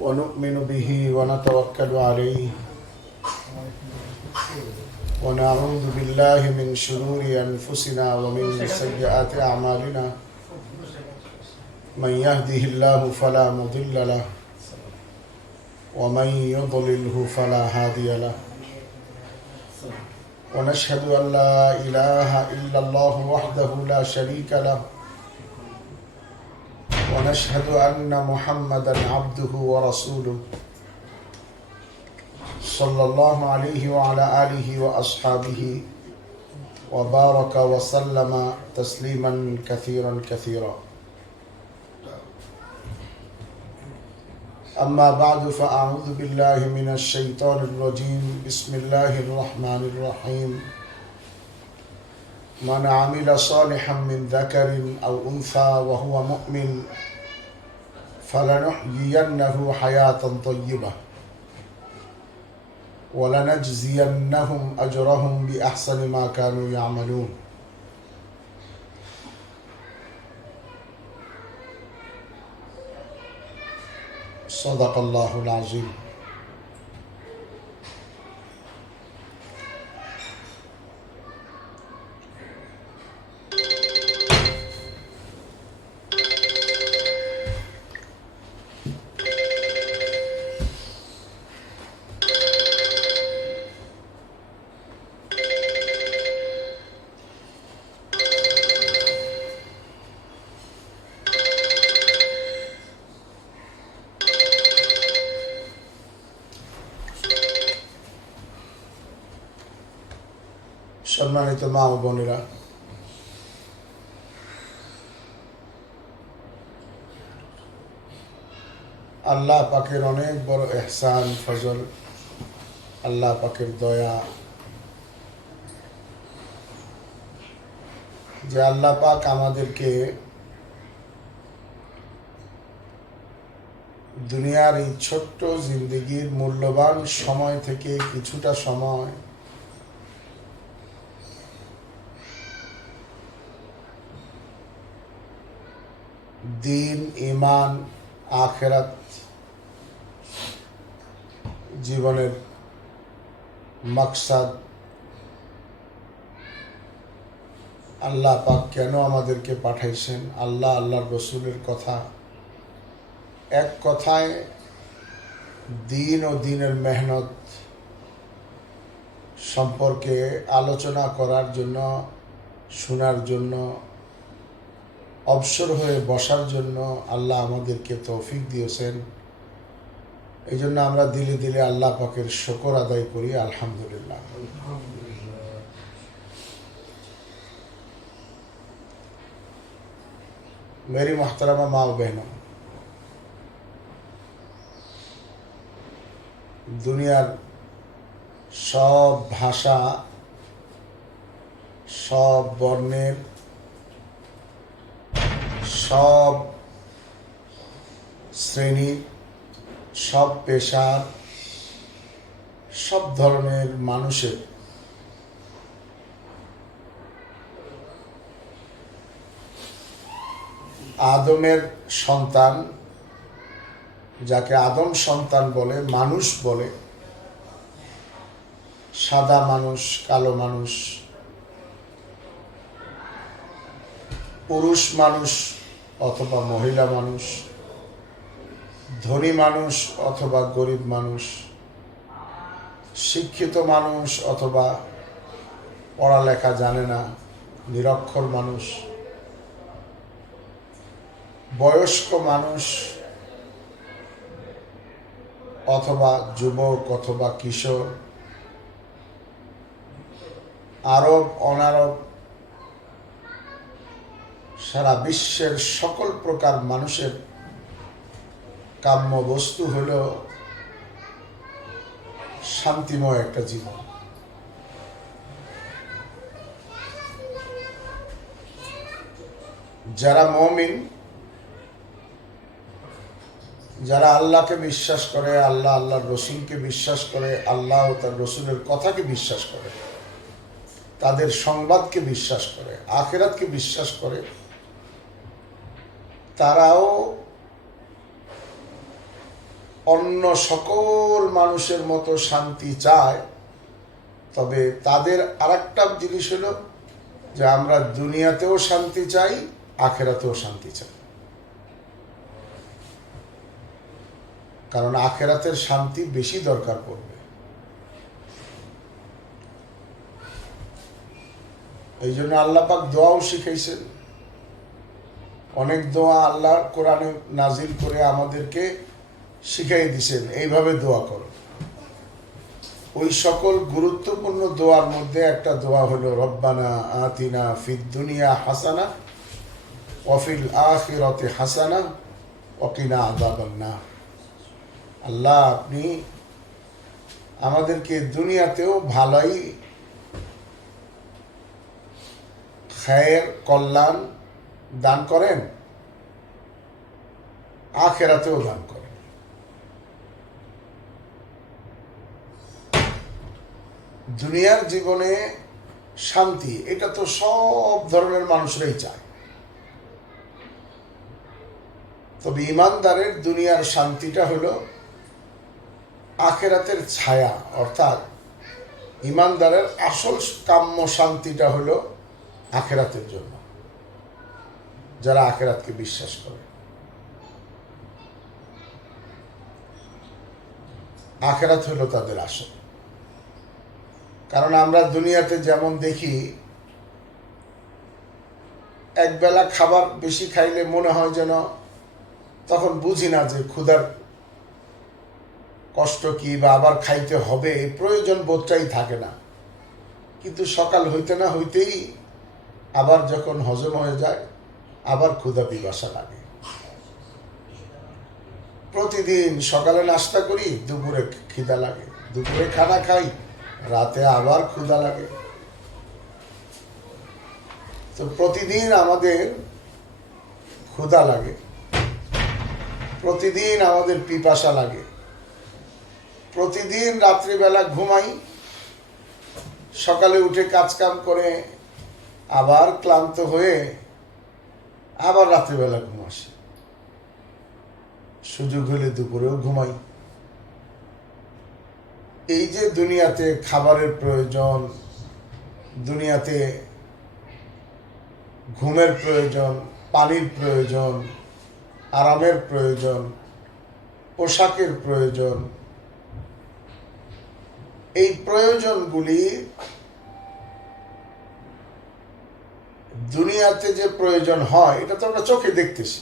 ونؤمن به ونتوكل عليه ونعوذ بالله من شرور أنفسنا ومن سيئات أعمالنا من يهده الله فلا مضل له ومن يضلله فلا هادي له ونشهد أن لا إله إلا الله وحده لا شريك له ونشهد أن محمدا عبده ورسوله صلى الله عليه وعلى آله وأصحابه وبارك وسلم تسليما كثيرا كثيرا أما بعد فأعوذ بالله من الشيطان الرجيم بسم الله الرحمن الرحيم من عمل صالحا من ذكر أو أنثى وهو مؤمن فلنحيينه حياة طيبة ولنجزينهم أجرهم بأحسن ما كانوا يعملون صدق الله العظيم সম্মানিত মা ও বোনেরা, আল্লাহ পাকের অনেক বড় ইহসান ফজল, আল্লাহ পাকের দয়া যে আল্লাহ পাক আমাদেরকে দুনিয়ার এই ছোট্ট জিন্দেগির মূল্যবান সময় থেকে কিছুটা সময় দিন, ইমান, আখিরাত জীবনের মাকসাদ আল্লাহ পাক কেন আমাদেরকে পাঠাইছেন, আল্লাহর রসুলের কথা, এক কথায় দিন ও দিনের মেহনত সম্পর্কে আলোচনা করার জন্য, শোনার জন্য, অবসর হয়ে বসার জন্য আল্লাহ আমাদেরকে তৌফিক দিয়েছেন। এই জন্য আমরা দিলে দিলে আল্লাহ পাকের শুকর আদায় করি, আলহামদুলিল্লাহ। मेरी मोहतरमा माँ और बहनों, দুনিয়ার সব ভাষা, সব বর্ণের, সব শ্রেণীর, সব পেশার, সব ধরনের মানুষের আদমের সন্তান, যাকে আদম সন্তান বলে, মানুষ বলে, সাদা মানুষ, কালো মানুষ, পুরুষ মানুষ অথবা মহিলা মানুষ, ধনী মানুষ অথবা গরিব মানুষ, শিক্ষিত মানুষ অথবা পড়ালেখা জানে না, নিরক্ষর মানুষ, বয়স্ক মানুষ অথবা যুবক অথবা কিশোর, আরব অনারব, সারা বিশ্বের সকল প্রকার মানুষের কাম্য বস্তু হল শান্তিময় একটা জীবন। যারা মুমিন, যারা আল্লাহকে বিশ্বাস করে, আল্লাহর রসুলকে বিশ্বাস করে, আল্লাহ ও তার রসুলের কথাকে বিশ্বাস করে, তাদের সংবাদকে বিশ্বাস করে, আখিরাতকে বিশ্বাস করে, তারাও অন্য সকল মানুষের মতো শান্তি চায়, তবে তাদের আরেকটা জিনিস হলো যে আমরা দুনিয়াতেও শান্তি চাই, আখেরাতেও শান্তি চাই। কারণ আখেরাতের শান্তি বেশি দরকার পড়বে। এই জন্য আল্লাহ পাক দোয়াও শিখাইছেন। অনেক দোয়া আল্লাহ কোরআনে নাজিল করে আমাদেরকে শিখাই দিছেন, এইভাবে দোয়া করো। ওই সকল গুরুত্বপূর্ণ দোয়ার মধ্যে একটা দোয়া হলো রব্বানা আতিনা ফিদ দুনিয়া হাসানা ওয়া ফিল আখিরাতি হাসানা ওয়া কিনা আযাবান নার। আল্লাহ, আপনি আমাদেরকে দুনিয়াতেও ভালোই খায়ের কল্যাণ দান করেন, আখেরাতেও দান করেন। দুনিয়ার জীবনে শান্তি, এটা তো সব ধরনের মানুষরাই চায়। তবে ইমানদারের দুনিয়ার শান্তিটা হলো আখেরাতের ছায়া, অর্থাৎ ইমানদারের আসল কাম্য শান্তিটা হলো আখেরাতের জন্য, যারা আখেরাতকে বিশ্বাস করে। আখেরাত হলো তাদের আসল। কারণ আমরা দুনিয়াতে যেমন দেখি, একবেলা খাবার বেশি খাইলে মনে হয় যেন, তখন বুঝি না যে ক্ষুধার কষ্ট কি বা আবার খাইতে হবে, এই প্রয়োজন বোধটাই থাকে না। কিন্তু সকাল হইতে না হইতেই আবার যখন হজম হয়ে যায়, আবার ক্ষুধা পিপাসা লাগে। প্রতিদিন সকালে নাস্তা করি, দুপুরে খিদা লাগে, দুপুরে খানা খাই, রাতে আবার ক্ষুধা লাগে। তো প্রতিদিন আমাদের ক্ষুধা লাগে, প্রতিদিন আমাদের পিপাসা লাগে, প্রতিদিন রাত্রিবেলা ঘুমাই, সকালে উঠে কাজকাম করে আবার ক্লান্ত হয়ে আবার রাত্রিবেলা ঘুম আসে, সুযোগ হলে দুপুরেও ঘুমাই। এই যে দুনিয়াতে খাবারের প্রয়োজন, দুনিয়াতে ঘুমের প্রয়োজন, পানির প্রয়োজন, আরামের প্রয়োজন, পোশাকের প্রয়োজন, এই প্রয়োজনগুলি দুনিয়াতে যে প্রয়োজন হয়, এটা তো আমরা চোখে দেখতেছি।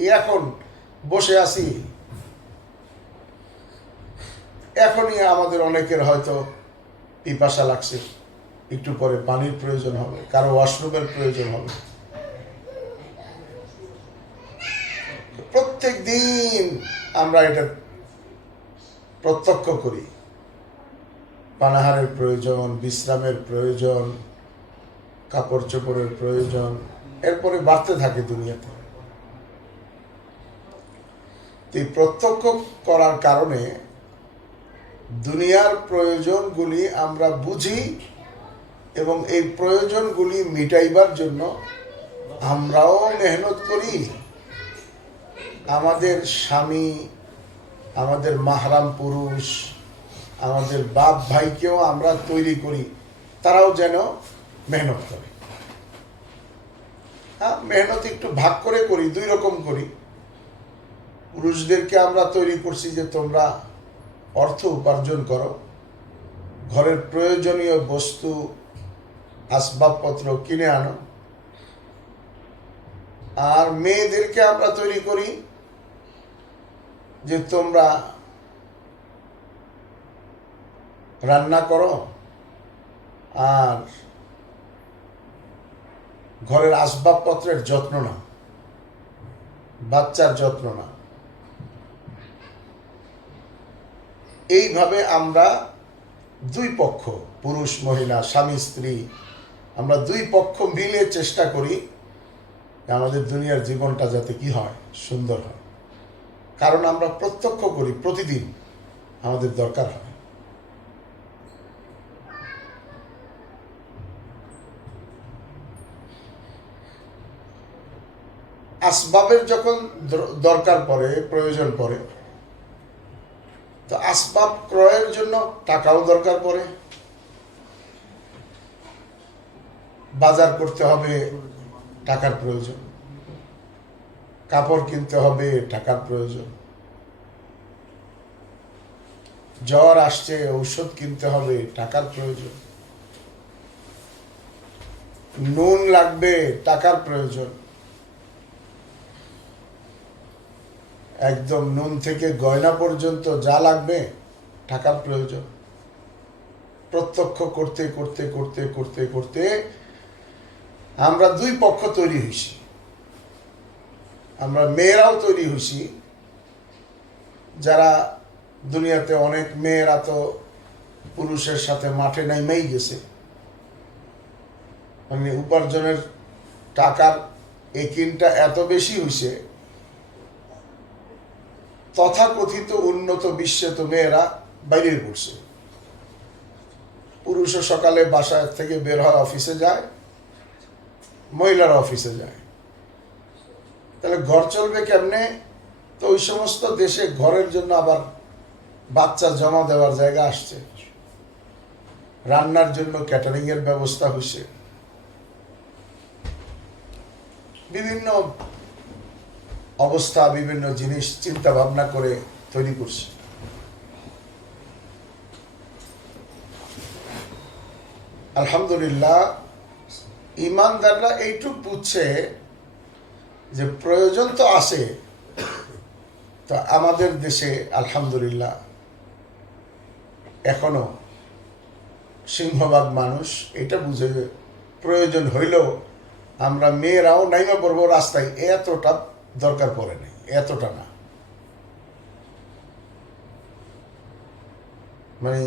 এই এখন বসে আছি, এখনই আমাদের অনেকের হয়তো পিপাসা লাগছে, একটু পরে পানির প্রয়োজন হবে, কারো ওয়াশরুমের প্রয়োজন হবে। প্রত্যেক দিন আমরা এটা প্রত্যক্ষ করি। পানাহারের প্রয়োজন, বিশ্রামের প্রয়োজন, কাপড় চোপড়ের প্রয়োজন, এরপরে বাড়তে থাকে দুনিয়াতে। এই প্রত্যক্ষ করার কারণে দুনিয়ার প্রয়োজনগুলি আমরা বুঝি এবং এই প্রয়োজনগুলি মিটাইবার জন্য আমরাও মেহনত করি। আমাদের স্বামী, আমাদের মাহরাম পুরুষ, আমাদের বাপ ভাইকেও আমরা তৈরি করি, তারাও যেন মেহনত করে। হ্যাঁ, মেহনত একটু ভাগ করে করি, দুই রকম করি। পুরুষদেরকে আমরা তৈরি করছি যে তোমরা অর্থ উপার্জন করো, ঘরের প্রয়োজনীয় বস্তু আসবাবপত্র কিনে আনো। আর মেয়েদেরকে আমরা তৈরি করি যে তোমরা রান্না করো আর ঘরের আসবাবপত্রের যত্ন নাও, বাচ্চার যত্ন নাও। এইভাবে আমরা দুই পক্ষ, পুরুষ মহিলা, স্বামী স্ত্রী, আমরা দুই পক্ষ মিলে চেষ্টা করি আমাদের দুনিয়ার জীবনটা যাতে কি হয়, সুন্দর হয়। কারণ আমরা প্রত্যক্ষ করি, প্রতিদিন আমাদের দরকার হয়। আসবাবের যখন দরকার পড়ে, প্রয়োজন পড়ে, তো আসবাব ক্রয়ের জন্য টাকাও দরকার পড়ে, বাজার করতে হবে, টাকার প্রয়োজন, কাপড় কিনতে হবে, টাকার প্রয়োজন, জ্বর আসছে ঔষধ কিনতে হবে, টাকার প্রয়োজন, নুন লাগবে, টাকার প্রয়োজন, একদম নুন থেকে গয়না পর্যন্ত যা লাগবে টাকার প্রয়োজন। প্রত্যক্ষ করতে করতে করতে করতে করতে আমরা দুই পক্ষ তৈরি হয়েছি। আমরা মেয়েরাও তৈরি হয়েছি, যারা দুনিয়াতে অনেক মেয়েরা তো পুরুষের সাথে মাঠে নাইমেই গেছে, মানে উপার্জনের টাকার একিনটা এত বেশি হয়েছে, তথাকথিত উন্নত বিশ্বে তো মেয়েরা বাইরে পড়ছে। পুরুষও সকালে বাসা থেকে বের হয়, অফিসে যায়, মহিলারা অফিসে যায়, তাহলে ঘর চলবে কেমনে? তো ওই সমস্ত দেশে ঘরের জন্য আবার বাচ্চা জমা দেওয়ার জায়গা আসছে, রান্নার জন্য ক্যাটারিং এর ব্যবস্থা হয়েছে, বিভিন্ন অবস্থা, বিভিন্ন জিনিস চিন্তা ভাবনা করে তৈরি করছে। আলহামদুলিল্লাহ, ইমানদাররা এইটুক বুঝছে যে প্রয়োজন তো আছে। তো আমাদের দেশে আলহামদুলিল্লাহ এখনো সিংহভাগ মানুষ এটা বুঝে যে প্রয়োজন হইলেও আমরা মেয়েরাও নাইমা পড়বো রাস্তায়, এতটা দরকার পড়ে নাই, এতটা না। মানে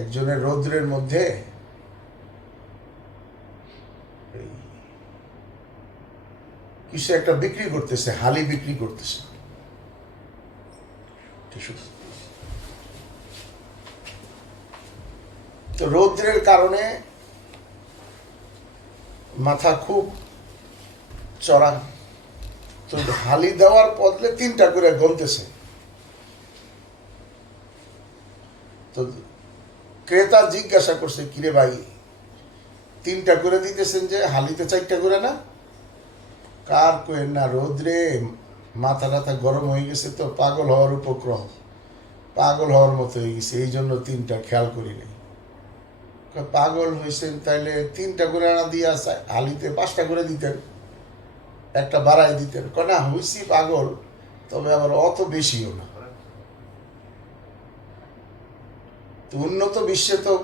একজনের রৌদ্রের মধ্যে কিছু একটা বিক্রি করতেছে, হালি বিক্রি করতেছে, তো রৌদ্রের কারণে মাথা খুব চড়া, তো হালি দেওয়ার বদলে 3টা করে গলতেছে। তো ক্রেতা জিজ্ঞাসা করছে, কিরে ভাই 3টা করে দিতেছেন যে, হালিতে 4টা করে না? কার কইেন না, রোদ্রে মাথা টাথা গরম হয়ে গেছে, তো পাগল হওয়ার উপক্রম, পাগল হওয়ার মতো হয়ে গেছে, এই জন্য 3টা খেয়াল করি নাই। পাগল হয়েছেন তাইলে 3টা করে না দিয়ে আসা, হালিতে 5টা করে দিতেন, একটা বাড়াই দিতেন। না হয়েছি পাগল, তবে আবার অত বেশিও না। তো উন্নত বিশ্বে তো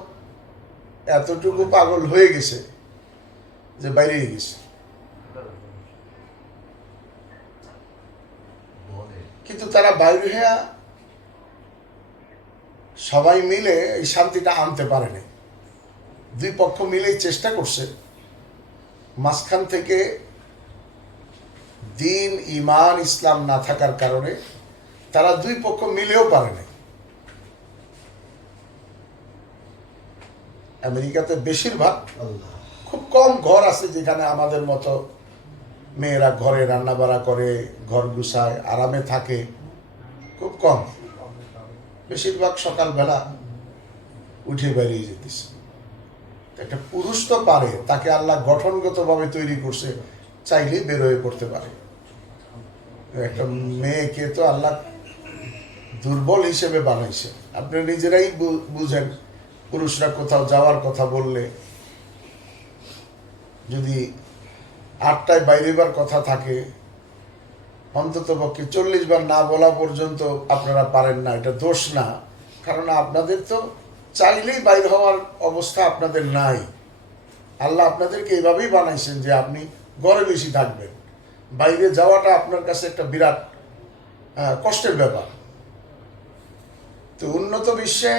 এতটুকু পাগল হয়ে গেছে যে বাইরে গেছে। কিন্তু তারা বাইরে হয়ে সবাই মিলে এই শান্তিটা আনতে পারেনি। দুই পক্ষ মিলেই চেষ্টা করছে, মাঝখান থেকে দিন, ইমান, ইসলাম না থাকার কারণে তারা দুই পক্ষ মিলেও পারেনি। আমেরিকাতে বেশিরভাগ, খুব কম ঘর আছে যেখানে আমাদের মতো মেয়েরা ঘরে রান্না বাড়া করে, ঘর গুছায়, আরামে থাকে, খুব কম। বেশিরভাগ সকালবেলা উঠে বেরিয়ে যেতেছে। একটা পুরুষ তো পারে, তাকে আল্লাহ গঠনগতভাবে তৈরি করছে, চাইলেই বের হয়ে পড়তে পারে। একটা মেয়েকে তো আল্লাহ দুর্বল হিসেবে বানাইছে। আপনি নিজেরাই বুঝেন, পুরুষরা কোথাও যাওয়ার কথা বললে যদি 8টায় বাইরেবার কথা থাকে, অন্তত পক্ষে 40 বার না বলা পর্যন্ত আপনারা পারেন না। এটা দোষ না, কারণ আপনাদের তো চাইলেই বাইরে হওয়ার অবস্থা আপনাদের নাই। আল্লাহ আপনাদেরকে এইভাবেই বানাইছেন যে আপনি ঘরে বেশি থাকবেন, বাইরে যাওয়াটা আপনার কাছে একটা বিরাট কষ্টের ব্যাপার। তো উন্নত বিশ্বে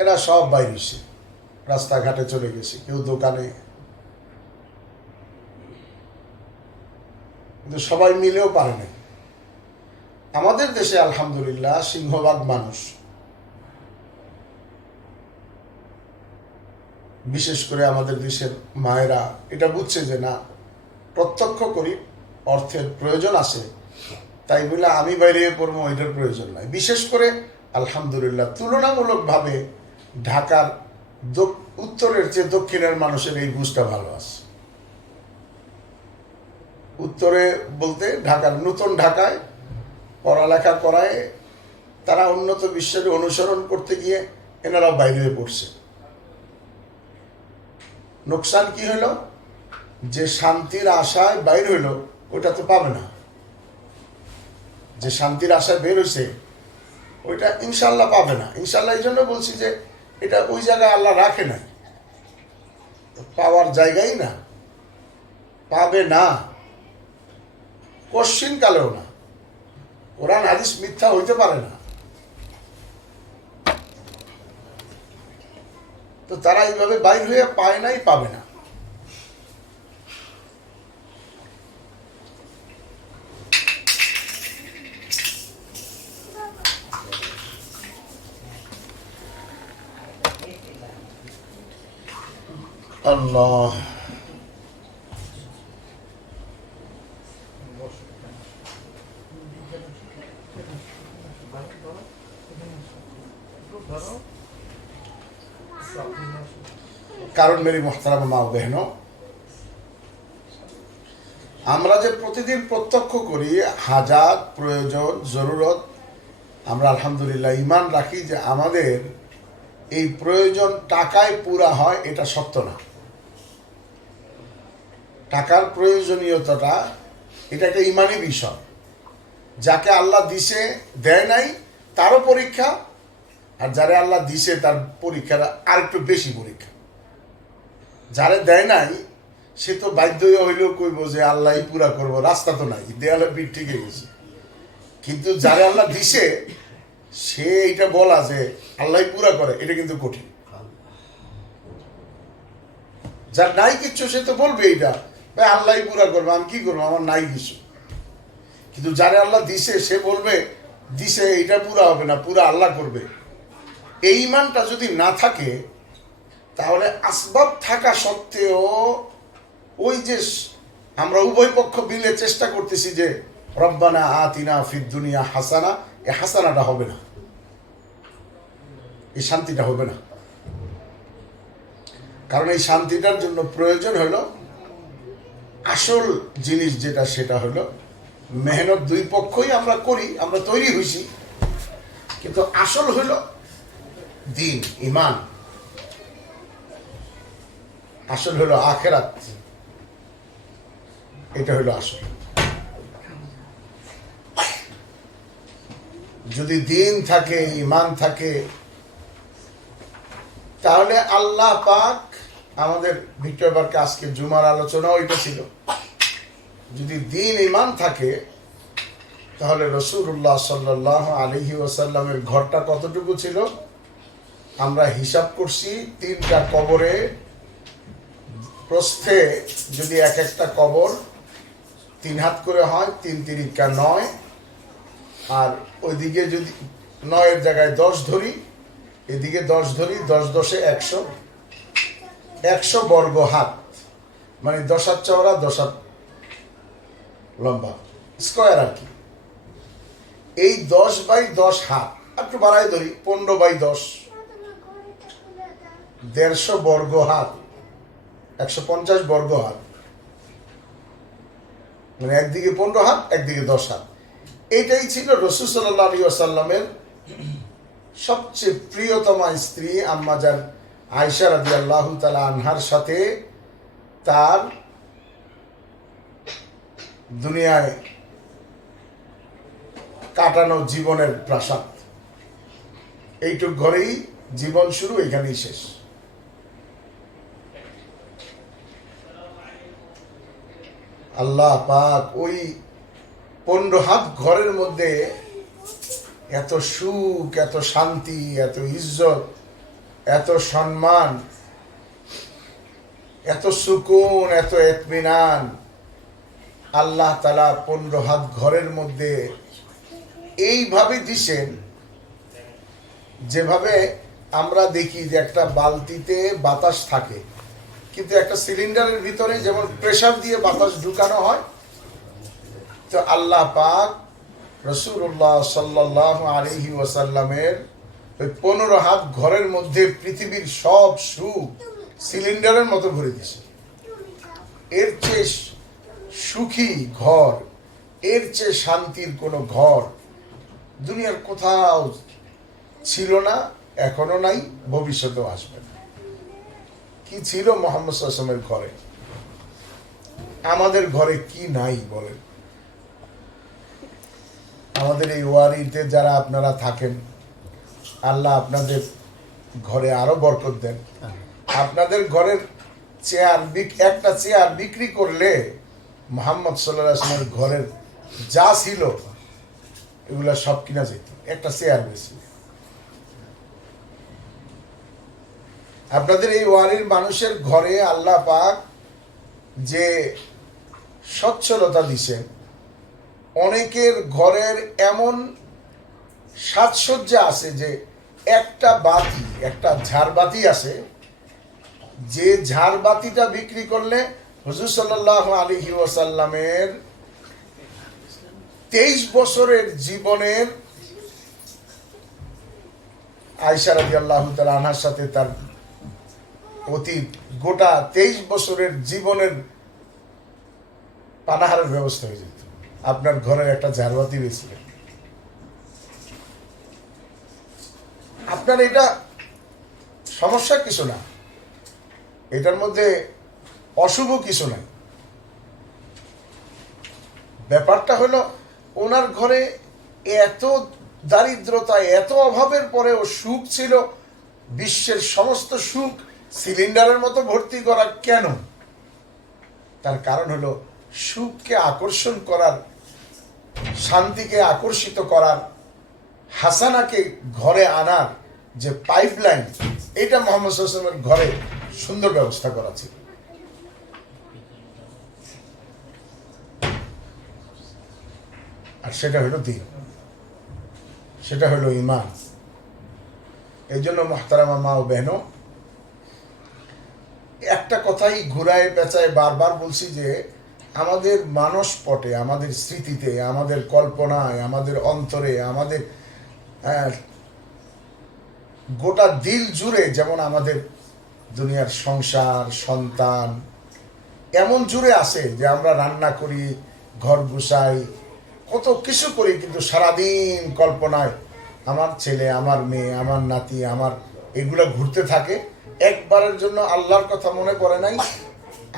এরা সব বাইরে, রাস্তাঘাটে চলে গেছে, কেউ দোকানে, কিন্তু সবাই মিলেও পারে না। আমাদের দেশে আলহামদুলিল্লাহ সিংহভাগ মানুষ, বিশেষ করে আমাদের দেশের মায়েরা এটা বুঝছে যে না, প্রত্যক্ষ করি, অর্থের প্রয়োজন আছে, তাই বলে আমি বাইরে পড়বো এটার প্রয়োজন নাই। বিশেষ করে আলহামদুলিল্লাহ তুলনামূলকভাবে ঢাকার উত্তরের চেয়ে দক্ষিণের মানুষের এই বুঝটা ভালো আছে। উত্তরে বলতে ঢাকার নতুন ঢাকায় পড়ালেখা করায় তারা উন্নত বিশ্বের অনুসরণ করতে গিয়ে এনারা বাইরে পড়ছে। নোকসান কি হলো, যে শান্তির আশায় বাইর হইলো ওইটা তো পাবে না। যে শান্তির আশায় বের হয়েছে ওইটা ইনশাল্লাহ পাবে না। ইনশাল্লাহ এই জন্য বলছি যে এটা ওই জায়গায় আল্লাহ রাখে না, পাওয়ার জায়গাই না, পাবে না, কোশ্চিন কালেও না। কোরআন হাদিস মিথ্যা হইতে পারে না। তো তারা এইভাবে বাইর হয়ে পায় নাই, পাবে না। আল্লাহ কারণ মেরি মোহতারাম মা ও বেহনো, আমরা যে প্রতিদিন প্রত্যক্ষ করি হাজাত, প্রয়োজন, জরুরত, আমরা আলহামদুলিল্লাহ ঈমান রাখি যে আমাদের এই প্রয়োজন টাকায় পুরা হয়, এটা সত্য না। টাকার প্রয়োজনীয়তাটা এটা একটা ঈমানি বিষয়। যাকে আল্লাহ দিছে দেয় নাই তারও পরীক্ষা, আর যারে আল্লাহ দিছে তার পরীক্ষাটা আরেকটু বেশি পরীক্ষা। যারে দেয় নাই সে তো বাধ্য হইলেও কইব যে আল্লাহই পুরা করবো, রাস্তা তো নাই, দেয়ালে পিঠ ঠিক গেছে। কিন্তু যারে আল্লাহ দিছে সে এইটা বলা যে আল্লাহ পুরা করে, এটা কিন্তু কঠিন। যার নাই কিচ্ছু সে তো বলবে এইটা ভাই আল্লাহ পুরা করবো, আমি কি করবো, আমার নাই কিছু। কিন্তু যারে আল্লাহ দিছে সে বলবে দিছে এইটা পুরা হবে না, পুরা আল্লাহ করবে। এই ঈমানটা যদি না থাকে তাহলে আসবাব থাকা সত্ত্বেও ওই যে আমরা উভয় পক্ষ মিলে চেষ্টা করতেছি যে রব্বানা আতিনা ফিদ দুনিয়া হাসানা, এই হাসানাটা হবে না, এই শান্তিটা হবে না। কারণ এই শান্তিটার জন্য প্রয়োজন হলো আসল জিনিস যেটা, সেটা হলো মেহনত। দুই পক্ষই আমরা করি, আমরা তৈরি হয়েছি, কিন্তু আসল হলো দ্বীন, ঈমান, আসল হলো আখিরাত। এটা হলো আসল। যদি দ্বীন থাকে, ঈমান থাকে, তাহলে আল্লাহ পাক আমাদের ভিক্টর পার্কে আজকে জুমার আলোচনা ওইটা ছিল। যদি দ্বীন ঈমান থাকে তাহলে রাসূলুল্লাহ সাল্লাল্লাহু আলাইহি ওয়াসাল্লামের ঘরটা কতটুকু ছিল আমরা হিসাব করছি। 3টা কবরে প্রস্থে যদি এক একটা কবর 3 হাত করে হয়, 3 তিরিকা 9, আর ওইদিকে যদি 9-এর জায়গায় 10 ধরি, এদিকে 10 ধরি, 10 10-এ 100, 100 বর্গ হাত, মানে 10 হাত চওড়া, 10 হাত লম্বা, স্কোয়ার আর কি। এই 10 বাই 10 হাত, একটু বাড়াই ধরি 15 বাই 10, 150 বর্গ হাত, 150 বর্গ হাত, মানে একদিকে 15 হাত, একদিকে 10 হাত। এইটাই ছিল রাসূল সাল্লাল্লাহু আলাইহি ওয়াসাল্লামের সবচেয়ে প্রিয়তমা স্ত্রী আম্মাজান আয়েশা রাদিয়াল্লাহু তাআলা আনহার সাথে তার দুনিয়ায় কাটানো জীবনের প্রাসাদ। এইটুক ঘরেই জীবন শুরু, এখানেই শেষ। আল্লাহ পাক ওই 15 হাত ঘরের মধ্যে এত সুখ, এত শান্তি, এত ইজ্জত, এত সম্মান, এত সুকুন, এত ইতমিনান আল্লাহ তাআলা 15 হাত ঘরের মধ্যে এইভাবে দিছেন যেভাবে আমরা দেখি যে একটা বালতিতে বাতাস থাকে, কিন্তু একটা সিলিন্ডারের ভিতরে যেমন প্রেসার দিয়ে বাতাস ঢুকানো হয়, তো আল্লাহ পাক রাসূলুল্লাহ সাল্লাল্লাহু আলাইহি ওয়াসাল্লামের ওই 15 হাত ঘরের মধ্যে পৃথিবীর সব সুখ সিলিন্ডারের মতো ভরে দিছে। এর চেয়ে সুখী ঘর, এর চেয়ে শান্তির কোনো ঘর দুনিয়ার কোথাও ছিল না, এখনো নাই, ভবিষ্যতেও আসবে না। কি ছিল মুহাম্মদ সাল্লাল্লাহু আলাইহি ওয়াসাল্লামের ঘরে? আমাদের ঘরে কি নাই বলেন? আমাদের এই ওয়ারিতে যারা আপনারা থাকেন, আল্লাহ আপনাদের ঘরে আরো বরকত দেন। আপনাদের ঘরের একটা চেয়ার বিক্রি করলে মুহাম্মদ সাল্লাল্লাহু আলাইহি ওয়াসাল্লামের ঘরের যা ছিল এগুলা সব কিনা যেত একটা চেয়ার বেশি। আপনাদের এই ওয়ারির মানুষের ঘরে আল্লাহ পাক যে সচ্ছলতা দিছেন, অনেকের ঘরের এমন সাজসজ্জা আছে যে একটা ঝাড়বাতি আছে, যে ঝাড়বাতিটা বিক্রি করলে হুজুর সাল্লাল্লাহু আলাইহি ওয়াসাল্লামের 23 বছরের জীবনের, আয়েশা রাদিয়াল্লাহু তাআলা আনহার সাথে তার অতীত গোটা 23 বছরের জীবনের পানাহারের ব্যবস্থা হয়ে যেত আপনার ঘরের একটা ঝাড়বাতি বেশিলেন। আপনার এটা সমস্যা কিছু না, এটার মধ্যে অশুভ কিছু নাই। ব্যাপারটা হলো ওনার ঘরে এত দারিদ্রতা, এত অভাবের পরেও সুখ ছিল। বিশ্বের সমস্ত সুখ সিলিন্ডারের মতো ভর্তি করা কেন? তার কারণ হলো সুখকে আকর্ষণ করার, শান্তিকে আকর্ষিত করার, হাসানাকে ঘরে আনার যে পাইপলাইন, এটা মুহাম্মদ সাল্লাল্লাহু আলাইহি ওয়াসাল্লামের ঘরে সুন্দর ব্যবস্থা করা ছিল। আর সেটা হলো দ্বীন, সেটা হলো ঈমান। এই জন্য মুহতারামা মা ও বেহনো, একটা কথাই ঘুরায় পেঁচায় বারবার বলছি যে আমাদের মানসপটে, আমাদের স্মৃতিতে, আমাদের কল্পনায়, আমাদের অন্তরে, আমাদের গোটা দিল জুড়ে, যেমন আমাদের দুনিয়ার সংসার, সন্তান এমন জুড়ে আছে যে আমরা রান্না করি, ঘর গুছাই, কত কিছু করি, কিন্তু সারাদিন কল্পনায় আমার ছেলে, আমার মেয়ে, আমার নাতি, আমার এগুলা ঘুরতে থাকে। একবারের জন্য আল্লাহর কথা মনে পড়ে নাই।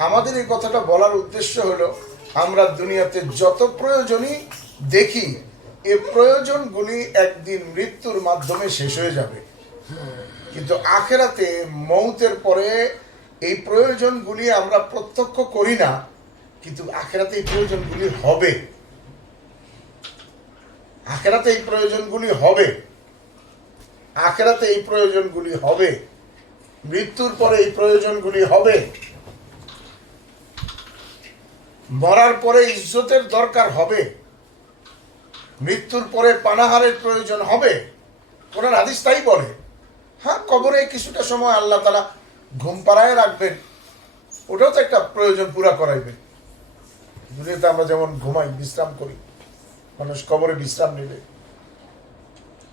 আমাদের এই কথাটা বলার উদ্দেশ্য হলো, আমরা দুনিয়াতে যত প্রয়োজনই দেখি, এই প্রয়োজনগুলি একদিন মৃত্যুর মাধ্যমে শেষ হয়ে যাবে, কিন্তু আখেরাতে মৌতের পরে এই প্রয়োজনগুলি আমরা প্রত্যক্ষ করি না, কিন্তু আখেরাতে এই প্রয়োজনগুলি হবে। আখেরাতে এই প্রয়োজনগুলি হবে, আখেরাতে এই প্রয়োজনগুলি হবে, মৃত্যুর পরে এই প্রয়োজনগুলি হবে। মরার পরে ইজ্জতের দরকার হবে, মৃত্যুর পরে পানাহারের প্রয়োজন হবে। কোরআন হাদিস তাই বলে। হ্যাঁ, কবরে কিছুটা সময় আল্লাহ তাআলা ঘুম পাড়ায় রাখবেন, ওটাও তো একটা প্রয়োজন পুরা করাইবেন। দুনিয়াতে আমরা যেমন ঘুমাই, বিশ্রাম করি, মানুষ কবরে বিশ্রাম নেবে,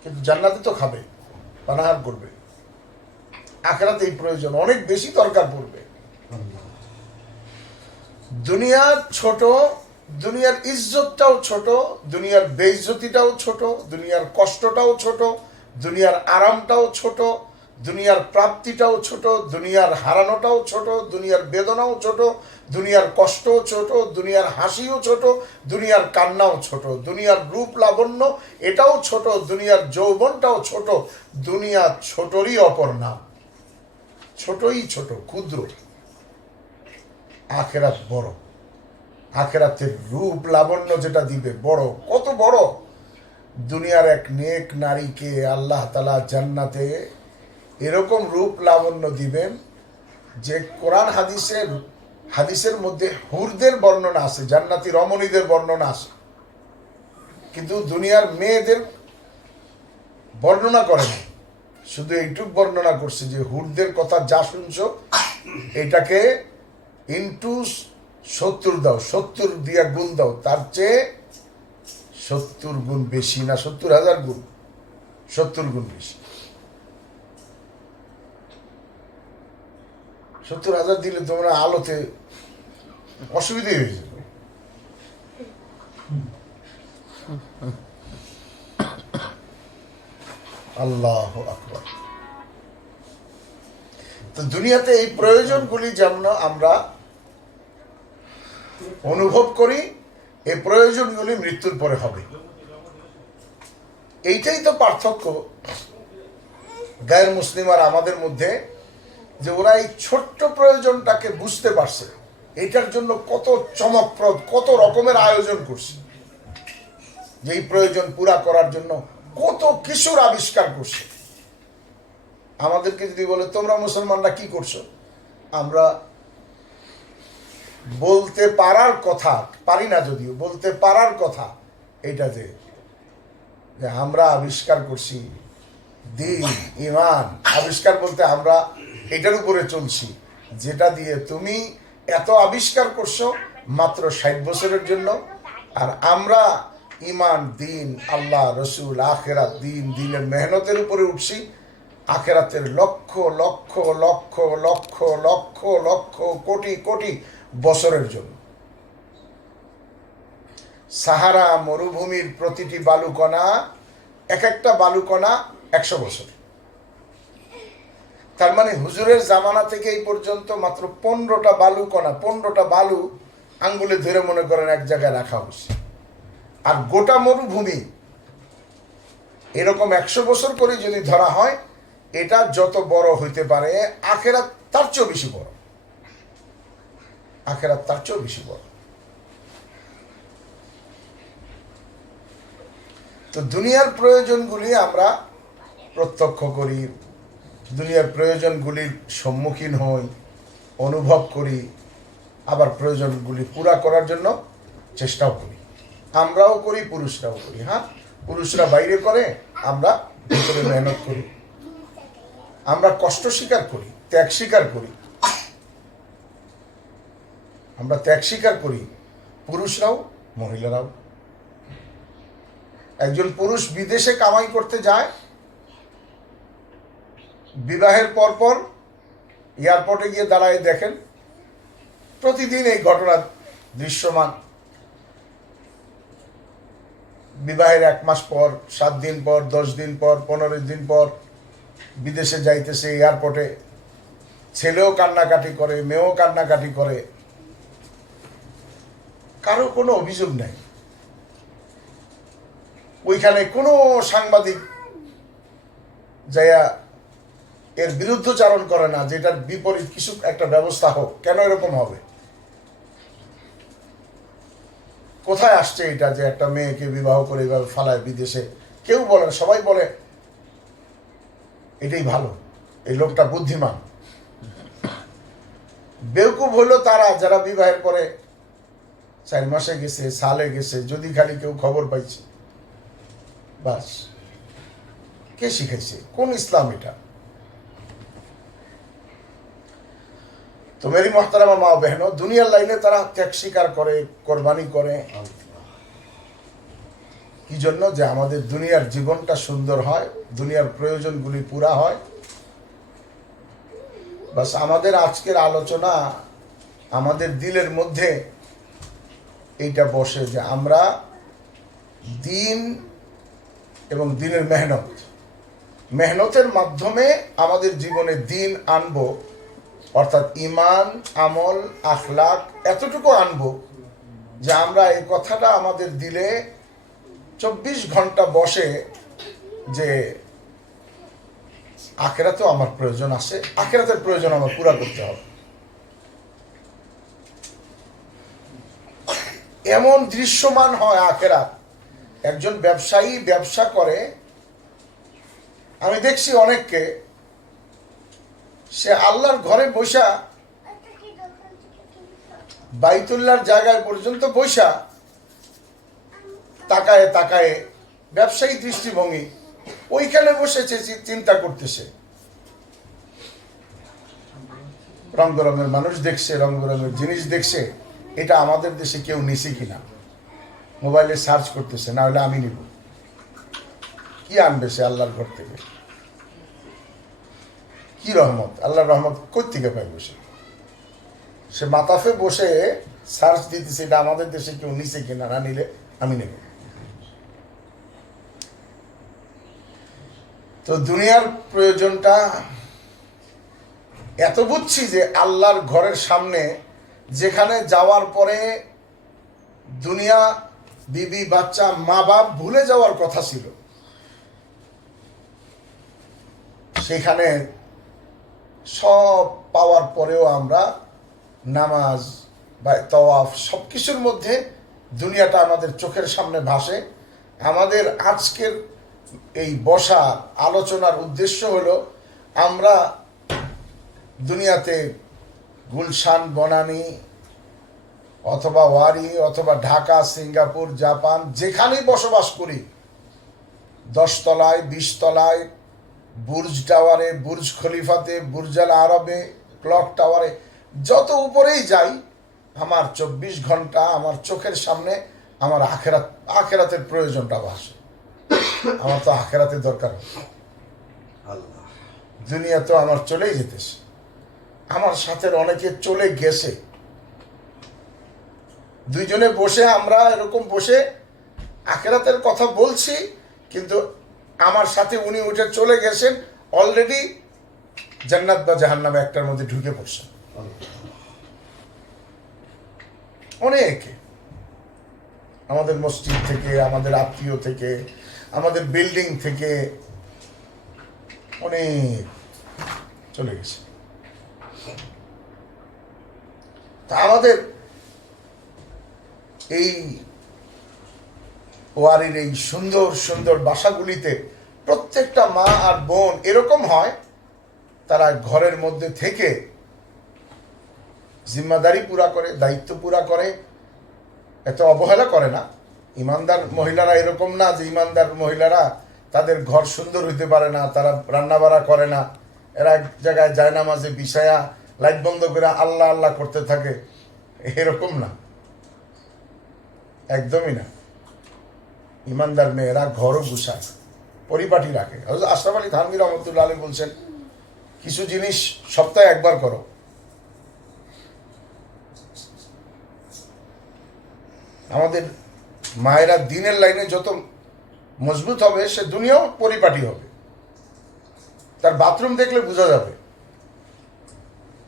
কিন্তু জান্নাতে তো খাবে, পানাহার করবে। আখিরাতে এই প্রয়োজন অনেক বেশি দরকার পড়বে। দুনিয়া ছোট, দুনিয়ার ইজ্জতটাও ছোট, দুনিয়ার বেইজ্জতিটাও ছোট, দুনিয়ার কষ্টটাও ছোট, দুনিয়ার আরামটাও ছোট, দুনিয়ার প্রাপ্তিটাও ছোট, দুনিয়ার হারানোটাও ছোট, দুনিয়ার বেদনাও ছোট, দুনিয়ার কষ্টও ছোট, দুনিয়ার হাসিও ছোট, দুনিয়ার কান্নাও ছোট, দুনিয়ার রূপ লাবণ্য এটাও ছোট, দুনিয়ার যৌবনটাও ছোট। দুনিয়া ছোটরই অপর নাম, ছোটই ছোট, ক্ষুদ্র। আখিরাত বড়, আখিরাতের রূপ লাবণ্য যেটা দিবে বড়, কত বড়। দুনিয়ার এক নেক নারীকে আল্লাহ তাআলা জান্নাতে এরকম রূপ লাবণ্য দিবেন যে কোরআন হাদিসের মধ্যে হুরদের বর্ণনা আছে, জান্নাতি রমণীদের বর্ণনা আছে, কিন্তু দুনিয়ার মেয়েদের বর্ণনা করে না। শুধু এইটুক বর্ণনা করছে যে হুরদের কথা যা শুনছো এটাকে ইন্টু 70 দাও, 70 দিয়া গুণ দাও, তার চেয়ে 70 গুণ বেশি, না 70,000 গুণ, 70 গুণ বেশি। 70,000 দিলে তোমরা আলোতে অসুবিধা হয়ে যাবে। আল্লাহ আকবার। তো দুনিয়াতে এই প্রয়োজনগুলি যেমন আমরা অনুভব করি, এই প্রয়োজনগুলি মৃত্যুর পরে হবে। এইটাই তো পার্থক্য গায়ের মুসলিম আর আমাদের মধ্যে, যে ওরা এই ছোট্ট প্রয়োজনটাকে বুঝতে পারছে, এটার জন্য কত চমকপ্রদ, কত রকমের আয়োজন করছে, যে এই প্রয়োজন পুরা করার জন্য কত কিছুর আবিষ্কার করছে। আমাদেরকে যদি বলে তোমরা মুসলমানরা কি করছো, আমরা বলতে পারার কথা, পারি না যদিও, বলতে পারার কথা এটা যে আমরা আবিষ্কার করছি দিন, ঈমান। আবিষ্কার বলতে আমরা এটার উপরে চলছি, যেটা দিয়ে তুমি এত আবিষ্কার করছো মাত্র 60 বছরের জন্য, আর আমরা ঈমান, দিন, আল্লাহ, রসুল, আখেরাত, দিনের মেহনতের উপরে উঠছি আখেরাতের লক্ষ লক্ষ লক্ষ লক্ষ লক্ষ লক্ষ কোটি কোটি বছরের জন্য। সাহারা মরুভূমির প্রতিটি বালুকণা, এক একটা বালুকণা 100 বছর। তার মানে হুজুরের জামানা থেকে এই পর্যন্ত মাত্র 15টা বালুকণা, 15টা বালু আঙ্গুলে ধরে মনে করেন এক জায়গায় রাখা হচ্ছে। আর গোটা মরুভূমি এরকম 100 বছর করে যদি ধরা হয়, এটা যত বড় হইতে পারে, আখেরাত তার চেয়েও বেশি বড়। আখেরাত তার চেয়েও বেশি বড়। তো দুনিয়ার প্রয়োজনগুলি আমরা প্রত্যক্ষ করি, দুনিয়ার প্রয়োজনগুলির সম্মুখীন হই, অনুভব করি, আবার প্রয়োজনগুলি পুরা করার জন্য চেষ্টাও করি। আমরাও করি, পুরুষরাও করি। হ্যাঁ, পুরুষরা বাইরে করে, আমরা ভিতরে মেহনত করি, আমরা কষ্ট স্বীকার করি, ত্যাগ স্বীকার করি, আমরা ত্যাগ স্বীকার করি, পুরুষরাও মহিলারাও। একজন পুরুষ বিদেশে কামাই করতে যায়, বিবাহের পরপর এয়ারপোর্টে গিয়ে দাঁড়ায় দেখেন প্রতিদিন এই ঘটনা দৃশ্যমান। বিবাহের 1 মাস পর, 7 দিন পর, 10 দিন পর, 15 দিন পর বিদেশে যাইতেছে এয়ারপোর্টে, ছেলেও কান্নাকাটি করে, মেয়েও কান্নাকাটি করে, কারো কোনো অভিযোগ নাই। ওইখানে কোনো সাংবাদিক যাইয়া এর বিরুদ্ধচারণ করে না, যেটার বিপরীত কিছু একটা ব্যবস্থা হোক। কেন এরকম হবে? কোথায় আসছে এটা যে একটা মেয়েকে বিবাহ করে এইভাবে ফালায় বিদেশে? কেউ বলে না, সবাই বলে এটাই ভালো, এই লোকটা বুদ্ধিমান। বেউকুফ হলো তারা যারা বিবাহের পরে 4 মাসে গেছে, সালে গেছে, যদি খালি কেউ খবর পাইছে, বাস। কে শিখাইছে? কোন ইসলাম এটা? তো মেরি মোহতারামা মা বেহনো, দুনিয়ার লাইনে তারা ত্যাগ স্বীকার করে, কোরবানি করে, কি জন্য? যে আমাদের দুনিয়ার জীবনটা সুন্দর হয়, দুনিয়ার প্রয়োজনগুলি পুরা হয়। বাস আমাদের আজকের আলোচনা আমাদের দিলের মধ্যে এইটা বসে যে আমরা দিন এবং দিনের মেহনতের মাধ্যমে আমাদের জীবনে দিন আনবো, অর্থাৎ ঈমান, আমল, আখলাক এতটুকু আনবো যে আমরা এই কথাটা আমাদের দিলে 24 ঘন্টা বসে যে আখেরাতেও আমার প্রয়োজন আছে, আখেরাতের প্রয়োজন আমার পুরা করতে হবে। এমন দৃশ্যমান হয় আখেরাত। একজন ব্যবসায়ী ব্যবসা করে, আমি দেখছি অনেককে, সে আল্লাহর ঘরে বসা, বাইতুল্লাহর জায়গায় পর্যন্ত বসা তাকায় তাকায়, ব্যবসায়ী দৃষ্টিভঙ্গি, ওইখানে বসেছে চিন্তা করতেছে। রঙের মানুষ দেখছে, রঙের জিনিস দেখছে, এটা আমাদের দেশে কেউ নিছে কিনা। মোবাইলে সার্চ করতেছে, না হলে আমি নিব। কি আনবে সে আল্লাহর ঘর থেকে? কি রহমত? আল্লাহর রহমত কই থেকে পাইব? সে মাতাফে বসে সার্চ দিতেছে, এটা আমাদের দেশে কেউ নিছে কিনা, না নিলে আমি নেব। তো দুনিয়ার প্রয়োজনটা এত বুঝছি যে আল্লাহর ঘরের সামনে যেখানে যাওয়ার পরে দুনিয়া, বিবি, বাচ্চা, মা বাপ ভুলে যাওয়ার কথা ছিল, সেখানে সব পাওয়ার পরেও আমরা নামাজ বা তওয়াফ সব কিছুর মধ্যে দুনিয়াটা আমাদের চোখের সামনে ভাসে। আমাদের আজকের এই বসা আলোচনার উদ্দেশ্য হলো আমরা দুনিয়াতে গুলশান, বনানী অথবা ওয়ারি অথবা ঢাকা, সিঙ্গাপুর, জাপান যেখানেই বসবাস করি, 10 তলায়, 20 তলায়, বুর্জ টাওয়ারে, বুর্জ খলিফাতে, বুর্জ আল আরবে, ক্লক টাওয়ারে, যত উপরেই যাই, আমার 24 ঘন্টা আমার চোখের সামনে আমার আখেরাতের প্রয়োজনটা ভাসে। আমার তো আখেরাতের দরকার। দুনিয়া তো আমার চলেই যেতেছে, আমার সাথে অনেকে চলে গেছে। দুইজনে বসে আমরা এরকম বসে আখেরাতের কথা বলছি, কিন্তু আমার সাথে উনি উঠে চলে গেছেন, অলরেডি জান্নাত বা জাহান্নামে একটার মধ্যে ঢুকে পড়ছেন। অনেকে আমাদের মসজিদ থেকে, আমাদের আত্মীয় থেকে, আমাদের বিল্ডিং থেকে অনেক চলে গেছে। তা আমাদের এই ওয়ারির এই সুন্দর সুন্দর বাসাগুলিতে প্রত্যেকটা মা আর বোন এরকম হয়, তারা ঘরের মধ্যে থেকে জিম্মাদারি পুরা করে, দায়িত্ব পুরা করে, এত অবহেলা করে না। ইমানদার মহিলারা এরকম না যে ইমানদার মহিলারা তাদের ঘর সুন্দর হইতে পারে না, তারা রান্না বাড়া করে না, এরা এক জায়গায় জায়নামাজে বিছায়া লাইট বন্ধ করে আল্লাহ আল্লাহ করতে থাকে, এরকম না, একদমই না। ইমানদার মেয়েরা ঘরও গুছায়, পরিপাটি রাখে। আশরাফ আলী থানভী রহমতুল্লাহ আলী বলছেন, কিছু জিনিস সপ্তাহে একবার করো। আমাদের মায়েরা দিনের লাইনে যত মজবুত হবে, সে দুনিয়াও পরিপাটি হবে। তার বাথরুম দেখলে বোঝা যাবে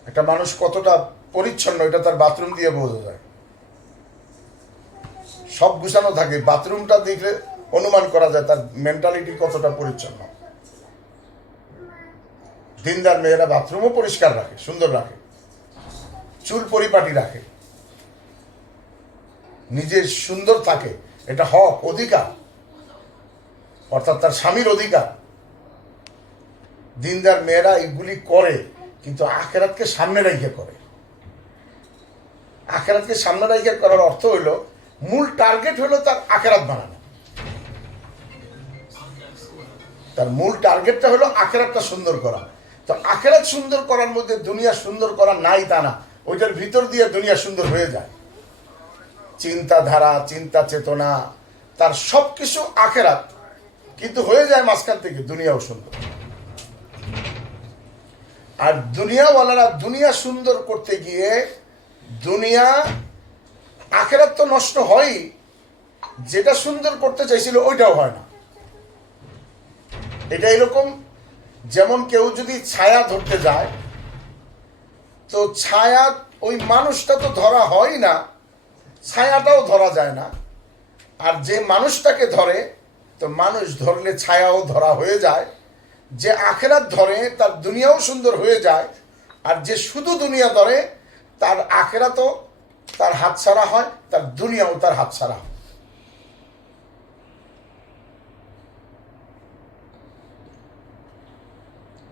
একটা মানুষ কতটা পরিচ্ছন্ন, এটা তার বাথরুম দিয়ে বোঝা যায়। সব গুছানো থাকে, বাথরুমটা দেখলে অনুমান করা যায় তার মেন্টালিটি কতটা পরিচ্ছন্ন। দিনদার মেয়েরা বাথরুমও পরিষ্কার রাখে, সুন্দর রাখে, চুল পরিপাটি রাখে, নিজের সুন্দর থাকে, এটা হক, অধিকার, অর্থাৎ তার স্বামীর অধিকার। দিনদার মেয়েরা এগুলি করে, কিন্তু আখেরাতকে সামনে রেখে করে। আখেরাতকে সামনে রেখে করার অর্থ হইল, মূল টার্গেট হলো তার আখেরাত বানানো। তার মূল টার্গেটটা হলো আখেরাতটা সুন্দর করা। তো আখেরাত সুন্দর করার মধ্যে দুনিয়া সুন্দর করা নাই তা না, ওইটার ভিতর দিয়ে দুনিয়া সুন্দর হয়ে যায়। চিন্তাধারা, চিন্তা চেতনা, তার সব কিছু আখেরাত, কিন্তু হয়ে যায় মাঝখান থেকে দুনিয়াও সুন্দর। আর দুনিয়াওয়ালারা দুনিয়া সুন্দর করতে গিয়ে দুনিয়া, আখেরাত তো নষ্ট হয়ই, যেটা সুন্দর করতে চাইছিল ওইটাও হয় না। এটা এরকম, যেমন কেউ যদি ছায়া ধরতে যায়, তো ছায়া, ওই মানুষটা তো ধরা হয় না, ছায়াটাও ধরা যায় না। আর যে মানুষটাকে ধরে, তো মানুষ ধরলে ছায়াও ধরা হয়ে যায়। যে আখেরাত ধরে তার দুনিয়াও সুন্দর হয়ে যায়, আর যে শুধু দুনিয়া ধরে তার আখেরাতও তার হাতছাড়া হয়, তার দুনিয়াও তার হাতছাড়া হয়।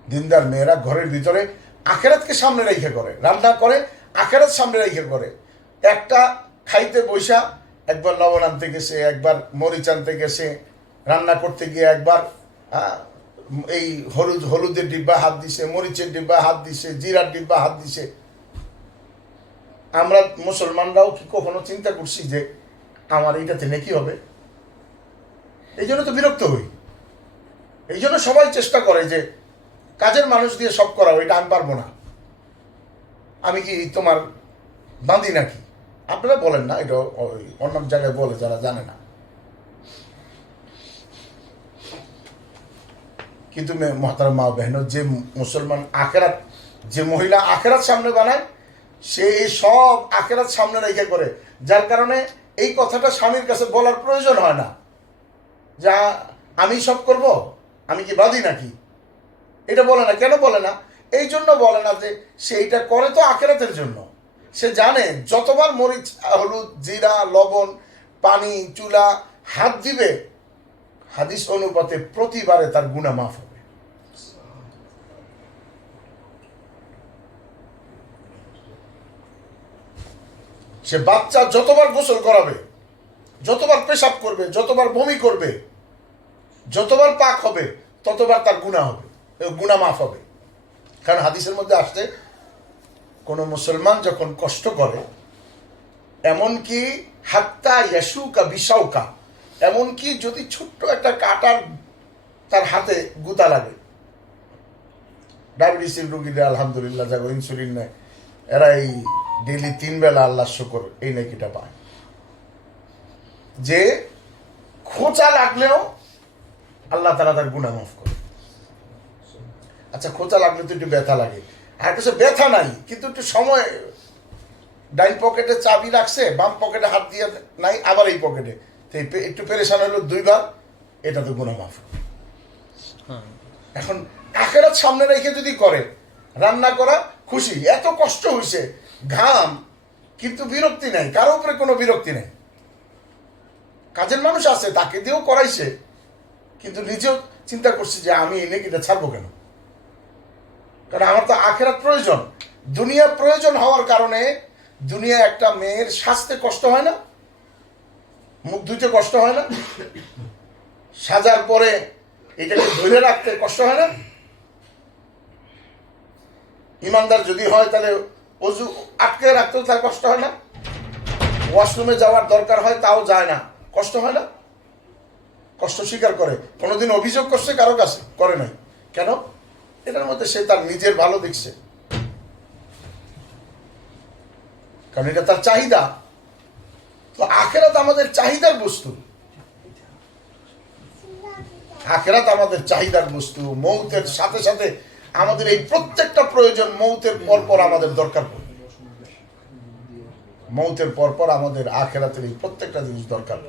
দিনদার মেয়েরা ঘরের ভিতরে আখেরাতকে সামনে রেখে করে, রান্না করে আখেরাত সামনে রেখে করে। একটা খাইতে বৈশা একবার লবণ আনতে গেছে, একবার মরিচ আনতে গেছে, রান্না করতে গিয়ে একবার এই হলুদের ডিব্বা হাত দিছে, মরিচের ডিব্বা হাত দিছে, জিরার ডিব্বা হাত দিছে। আমরা মুসলমানরাও কি কখনো চিন্তা করছি যে আমার এইটাতে নেকি হবে। এই জন্য তো বিরক্ত হই। এই জন্য সবাই চেষ্টা করে যে কাজের মানুষ দিয়ে সব করা, ওইটা আমি পারবো না, আমি কি তোমার বাঁধি নাকি? আপনারা বলেন না, এটা অন্য জায়গায় বলে যারা জানে না। কিন্তু মহতারাম মা বহন, যে মুসলমান আখেরাত, যে মহিলা আখেরাত সামনে বানায়, সে এই সব আখেরাত সামনে রেখে করে, যার কারণে এই কথাটা স্বামীর কাছে বলার প্রয়োজন হয় না, যা আমি সব করব, আমি কি বাঁধি নাকি, এটা বলে না। কেন বলে না? এই জন্য বলে না যে সে এটা করে তো আখেরাতের জন্য। সে জানে যতবার মরিচ, হলুদ, জিরা, লবণ, পানি, চুলা হাত দিবে, হাদিস অনুপাতে প্রতিবারে তার গুনাহ মাফ হবে। সে বাচ্চা যতবার গোসল করাবে, যতবার পেশাব করবে, যতবার বমি করবে, যতবার পাক হবে, ততবার তার গুনাহ হবে, গুনাহ মাফ হবে। কারণ হাদিসের মধ্যে আসছে, কোন মুসলমান যখন কষ্ট করে, এমনকি হাত্তা ইয়াসুকা বিশাউকা, এমনকি যদি ছোট্ট একটা কাটার তার হাতে গুতা লাগে, ডায়াবেটিসের রোগীরা আলহামদুলিল্লাহ যাগো ইনসুলিন নেয়, এরা এই ডেইলি 3 বেলা আল্লাহ শুকর এই নেকিটা পায়, যে খোঁচা লাগলেও আল্লাহ তাআলা তার গুনাহ মাফ করে। আচ্ছা, খোঁচা লাগলে তো একটু ব্যথা লাগে, আর কিছু ব্যথা নাই, কিন্তু একটু সময়, ডাইন পকেটে চাবি রাখছে, বাম পকেটে হাত দিয়ে নাই, আবার এই পকেটে, একটু পেরেশান হলো 2 বার, এটা তো গুনাহ মাফ। এখন আখেরাত সামনে রেখে যদি করে, রান্না করা খুশি, এত কষ্ট হয়েছে, ঘাম, কিন্তু বিরক্তি নাই, কারো উপরে কোনো বিরক্তি নেই। কাজের মানুষ আছে, তাকে দিয়েও করাইছে, কিন্তু নিজেও চিন্তা করছি যে আমি এই নেকিটা ছাড়বো কেন, কারণ আমার তো আখেরাত প্রয়োজন। দুনিয়া প্রয়োজন হওয়ার কারণে দুনিয়া একটা মেয়ের সাজতে কষ্ট হয় না, মুখ ধুইতে কষ্ট হয় না, সাজার পরে এটাকে ধরে রাখতে কষ্ট হয় না। ইমানদার যদি হয় তাহলে অজু আটকে রাখতেও তার কষ্ট হয় না, ওয়াশরুমে যাওয়ার দরকার হয় তাও যায় না, কষ্ট হয় না, কষ্ট স্বীকার করে। কোনোদিন অভিযোগ করছে কারো কাছে? করে নাই। কেন? এটার মধ্যে সে তার নিজের ভালো দেখছে, কারণ এটা তার চাহিদা। তো আখেরাত আমাদের চাহিদার বস্তু, আখেরাত আমাদের চাহিদার বস্তু। মৌতের সাথে সাথে আমাদের এই প্রত্যেকটা প্রয়োজন মৌতের পরপর আমাদের দরকার পড়ে, মৌতের পরপর আমাদের আখেরাতের এই প্রত্যেকটা জিনিস দরকার।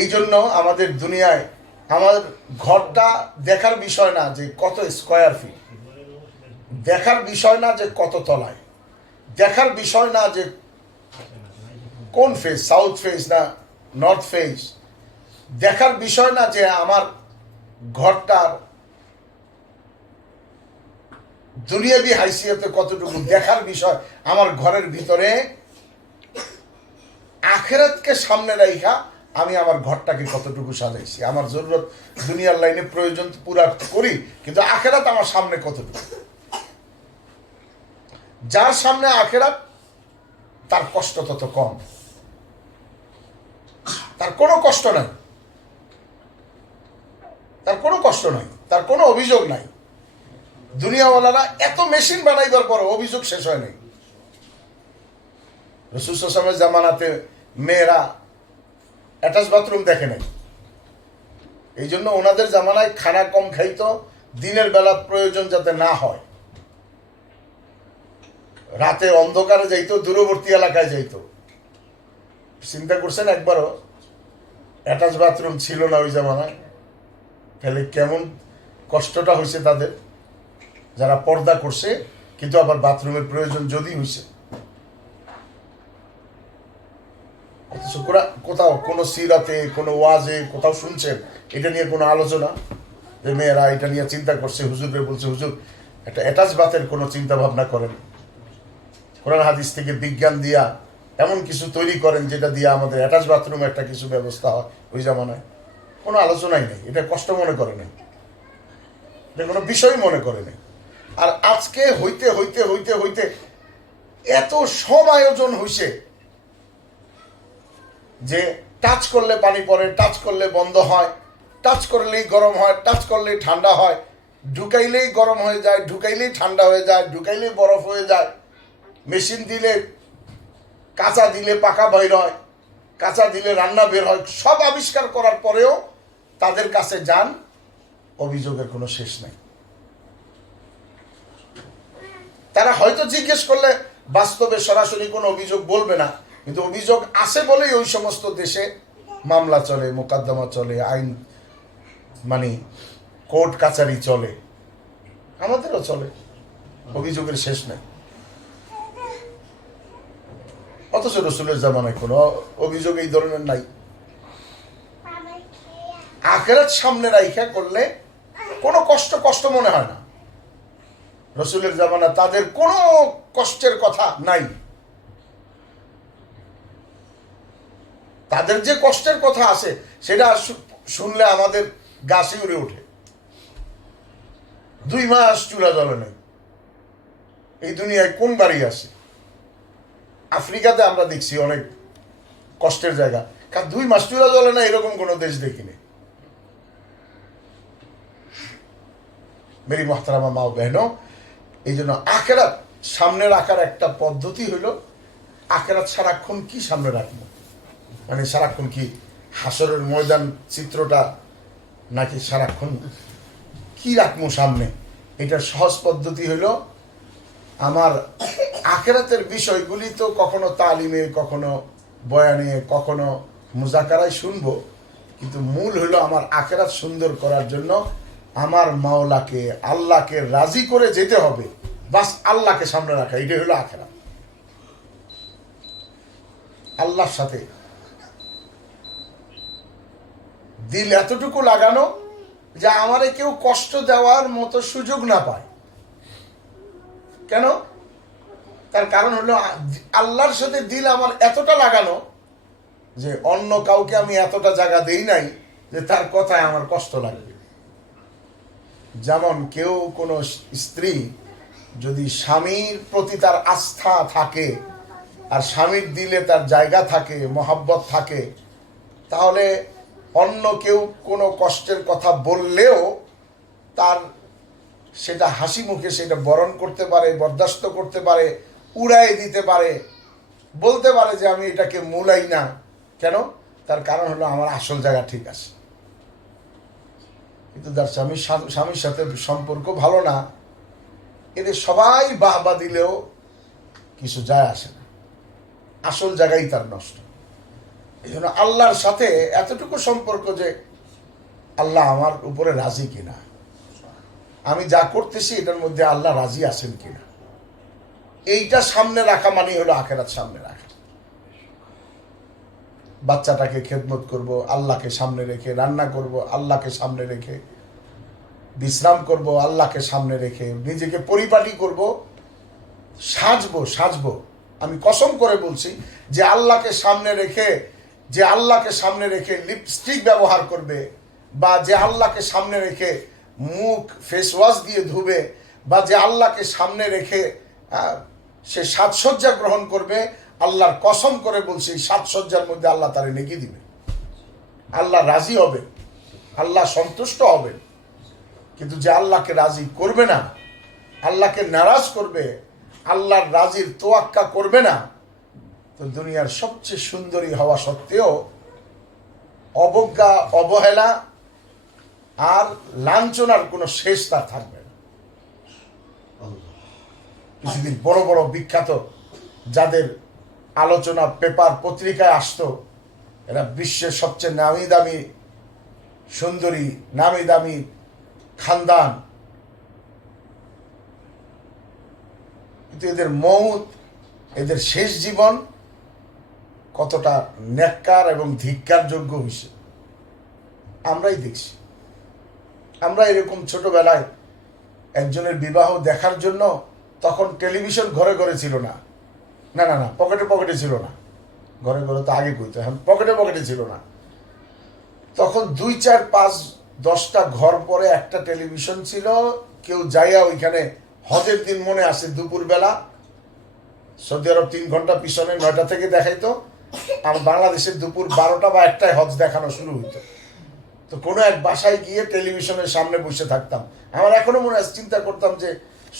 এই জন্য আমাদের দুনিয়ায় আমার ঘরটা দেখার বিষয় না যে কত স্কয়ার ফিট, দেখার বিষয় না যে কত তলায়, দেখার বিষয় না যে কোন ফেস, সাউথ ফেস না নর্থ ফেস, দেখার বিষয় না যে আমার ঘরটার দুনিয়াবি হাইসিয়তে কতটুকু, দেখার বিষয় আমার ঘরের ভিতরে আখেরাতকে সামনে রাখা আমি আমার ঘরটাকে কতটুকু সাজাইছি। আমার জরুরত দুনিয়ার লাইনে প্রয়োজন পুরা করি, কিন্তু আখেরাত আমার সামনে কতটুকু। যার সামনে আখেরাত তার কষ্ট তত কম, তার কোনো কষ্ট নাই, তার কোনো কষ্ট নাই, তার কোনো অভিযোগ নাই। দুনিয়াওয়ালারা এত মেশিন বানাইবার পর অভিযোগ শেষ হয় নাই। রাসূল সাল্লাল্লাহু আলাইহি ওয়াসাল্লামের জামানাতে মেয়েরা অ্যাটাচ বাথরুম দেখে নাই, এই জন্য ওনাদের জামানায় খানা কম খাইতো, দিনের বেলা প্রয়োজন যাতে না হয়, রাতে অন্ধকারে যাইতো, দূরবর্তী এলাকায় যাইতো। চিন্তা করছেন একবারও অ্যাটাচ বাথরুম ছিল না ওই জামানায়, তাহলে কেমন কষ্টটা হয়েছে তাদের, যারা পর্দা করছে কিন্তু আবার বাথরুমের প্রয়োজন যদি হয়েছে। অথচ কোথাও কোনো সিরাতে, কোনো ওয়াজে কোথাও শুনছেন এটা নিয়ে কোনো আলোচনা, যে মেয়েরা এটা নিয়ে চিন্তা করছে, হুজুরে বলছে হুজুর একটা অ্যাটাচ বাথের কোনো চিন্তা ভাবনা করেন, কোরআন হাদিস থেকে বিজ্ঞান দিয়া এমন কিছু তৈরি করেন যেটা দিয়ে আমাদের অ্যাটাচ বাথরুম একটা কিছু ব্যবস্থা হয়। ওই জামানায় কোনো আলোচনাই নেই, এটা কষ্ট মনে করে নেই, এটা কোনো বিষয় মনে করে নেই। আর আজকে হইতে হইতে হইতে হইতে এত সব আয়োজন হইছে, যে টাচ করলে পানি পড়ে, টাচ করলে বন্ধ হয়, টাচ করলেই গরম হয়, টাচ করলেই ঠান্ডা হয়, ঢুকাইলেই গরম হয়ে যায়, ঢুকাইলেই ঠান্ডা হয়ে যায়, ঢুকাইলেই বরফ হয়ে যায়, মেশিন দিলে কাঁচা দিলে পাকা বের হয়, কাঁচা দিলে রান্না বের হয়, সব আবিষ্কার করার পরেও তাদের কাছে যান, অভিযোগের কোনো শেষ নাই। তারা হয়তো জিজ্ঞেস করলে বাস্তবে সরাসরি কোনো অভিযোগ বলবে না, কিন্তু অভিযোগ আছে বলেই ওই সমস্ত দেশে মামলা চলে, মোকদ্দমা চলে, আইন মানে কোর্ট কাচারি চলে, আমাদেরও চলে, অভিযোগের শেষ নাই। অথচ রসুলের জামানায় কোনো অভিযোগ এই ধরনের নাই। আখিরাত সামনে রাইখা করলে কোনো কষ্ট মনে হয় না। রসুলের জামানা তাদের কোনো কষ্টের কথা নাই। তাদের যে কষ্টের কথা আছে সেটা শুনলে আমাদের গা শিউরে ওঠে। 2 মাস চুলা জ্বলে নেই। এই দুনিয়ায় কোন বাড়ি আছে? আফ্রিকাতে আমরা দেখছি অনেক কষ্টের জায়গা, 2 মাস চুলা জ্বলে না, এরকম কোনো দেশ দেখিনি। মেরি মোহতারামা মা ও বেহনো, এই জন্য আখিরাত সামনে রাখার একটা পদ্ধতি হইল, আখিরাত সারাক্ষণ কি সামনে রাখবো, মানে সারাক্ষণ কি হাসরের ময়দান চিত্রটা, নাকি সারাক্ষণ কি রাখবো সামনে? এটার সহজ পদ্ধতি হইল, আমার আখিরাতের বিষয়গুলি তো কখনো তালিমে, কখনো বয়ানে, কখনো মুজাকারায় শুনবো, কিন্তু মূল হইল আমার আখিরাত সুন্দর করার জন্য আমার মাওলাকে, আল্লাহকে রাজি করে যেতে হবে, বাস আল্লাহকে সামনে রাখা, এটাই হলো আখিরাত। আল্লাহর সাথে দিল এতটুকু লাগানো যে আমারে কেউ কষ্ট দেওয়ার মতো সুযোগ না পায়। কেন? তার কারণ হলো আল্লাহর সাথে দিল আমার এতটা লাগানো যে অন্য কাউকে আমি এতটা জায়গা দেই নাই যে তার কথায় আমার কষ্ট লাগবে। যেমন কেউ কোনো স্ত্রী যদি স্বামীর প্রতি তার আস্থা থাকে আর স্বামীর দিলে তার জায়গা থাকে, মহাব্বত থাকে, তাহলে অন্য কেউ কোনো কষ্টের কথা বললেও তার সেটা হাসি মুখে সেটা বরণ করতে পারে, বরদাস্ত করতে পারে, উড়াই দিতে পারে, বলতে পারে যে আমি এটাকে মূলাই না। কেন? তার কারণ হলো আমার আসল জায়গা ঠিক আছে। কিন্তু তার স্বামীর সাথে সম্পর্ক ভালো না, এদের সবাই বাহবা দিলেও কিছু যায় আসে না, আসল জায়গায় তার নষ্ট। এই জন্য আল্লাহর সাথে এতটুকু সম্পর্ক যে আল্লাহ আমার উপরে রাজি কিনা, আমি যা করতেছি এটার মধ্যে আল্লাহ রাজি আছেন কিনা, এইটা সামনে রাখা মানে হলো আখিরাত সামনে রাখা। বাচ্চাটাকে খেদমত করব আল্লাহকে সামনে রেখে, রান্না করব আল্লাহকে সামনে রেখে, বিশ্রাম করব আল্লাহকে সামনে রেখে, নিজেকে পরিপাটি করব, সাজবো। আমি কসম করে বলছি যে আল্লাহকে সামনে রেখে লিপস্টিক ব্যবহার করবে, বা যে আল্লাহকে সামনে রেখে মুখ ফেস ওয়াশ দিয়ে ধুবে, বা যে আল্লাহকে সামনে রেখে সে সাজসজ্জা গ্রহণ করবে, আল্লাহর কসম করে বলছি সাজসজ্জার মধ্যে আল্লাহ তারে নেকি দিবে, আল্লাহ রাজি হবে, আল্লাহ সন্তুষ্ট হবে। কিন্তু যে আল্লাহকে রাজি করবে না, আল্লাহকে নারাজ করবে, আল্লাহর রাজির তোয়াক্কা করবে না, তো দুনিয়ার সবচেয়ে সুন্দরী হওয়া সত্ত্বেও অবজ্ঞা, অবহেলা আর লাঞ্ছনার কোনো শেষ তার থাকবে না। কিছুদিন বড় বড় বিখ্যাত যাদের আলোচনা পেপার পত্রিকায় আসতো, এরা বিশ্বের সবচেয়ে নামি দামি সুন্দরী, নামি দামি খানদান, কিন্তু এদের মৌত, এদের শেষ জীবন কতটা ন্যাক্কার এবং ধিক্কার যোগ্য হয়েছে আমরাই দেখছি। আমরা এরকম ছোটবেলায় একজনের বিবাহ দেখার জন্য, তখন টেলিভিশন ঘরে ঘরে ছিল না, পকেটে ছিল না, ঘরে ঘরে তো আগে কইতো, এখন পকেটে ছিল না। তখন 2, 4, 5, 10টা ঘর পরে একটা টেলিভিশন ছিল। কেউ যাইয়া ওইখানে হজের দিন মনে আছে দুপুরবেলা, সৌদি আরব 3 ঘন্টা পিছনে 9টা থেকে দেখাইতো, আমার বাংলাদেশের দুপুর 12টা বা 1টায় হজ দেখানো শুরু হইতো। তো কোনো এক বাসায় গিয়ে টেলিভিশনের সামনে বসে থাকতাম। আমার এখনো মনে আছে, চিন্তা করতাম যে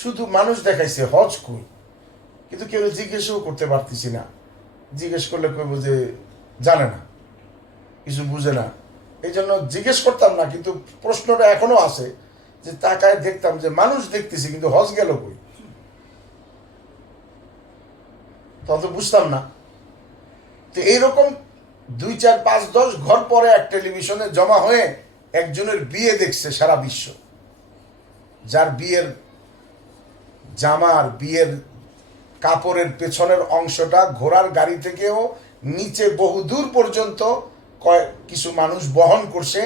শুধু মানুষ দেখাইছে, হজ কই, কিন্তু কেউ জিজ্ঞেসও করতে পারতেছি না। জিজ্ঞেস করলে কেউ যে জানে না, কিছু বুঝে না, এই জন্য জিজ্ঞেস করতাম না। কিন্তু প্রশ্নটা এখনো আছে যে তাকায় দেখতাম যে মানুষ দেখতেছি, কিন্তু হজ গেল কই, তত বুঝতাম না। তো এইরকম 2, 4, 5, 10 ঘর পরে এক টেলিভিশনে জমা হয়ে একজনের বিয়ে দেখছে সারা বিশ্ব, যার বিয়ের জামার, বিয়ের কাপড়ের পেছনের অংশটা ঘোড়ার গাড়ি থেকেও নিচে বহুদূর পর্যন্ত কিছু মানুষ বহন করছে,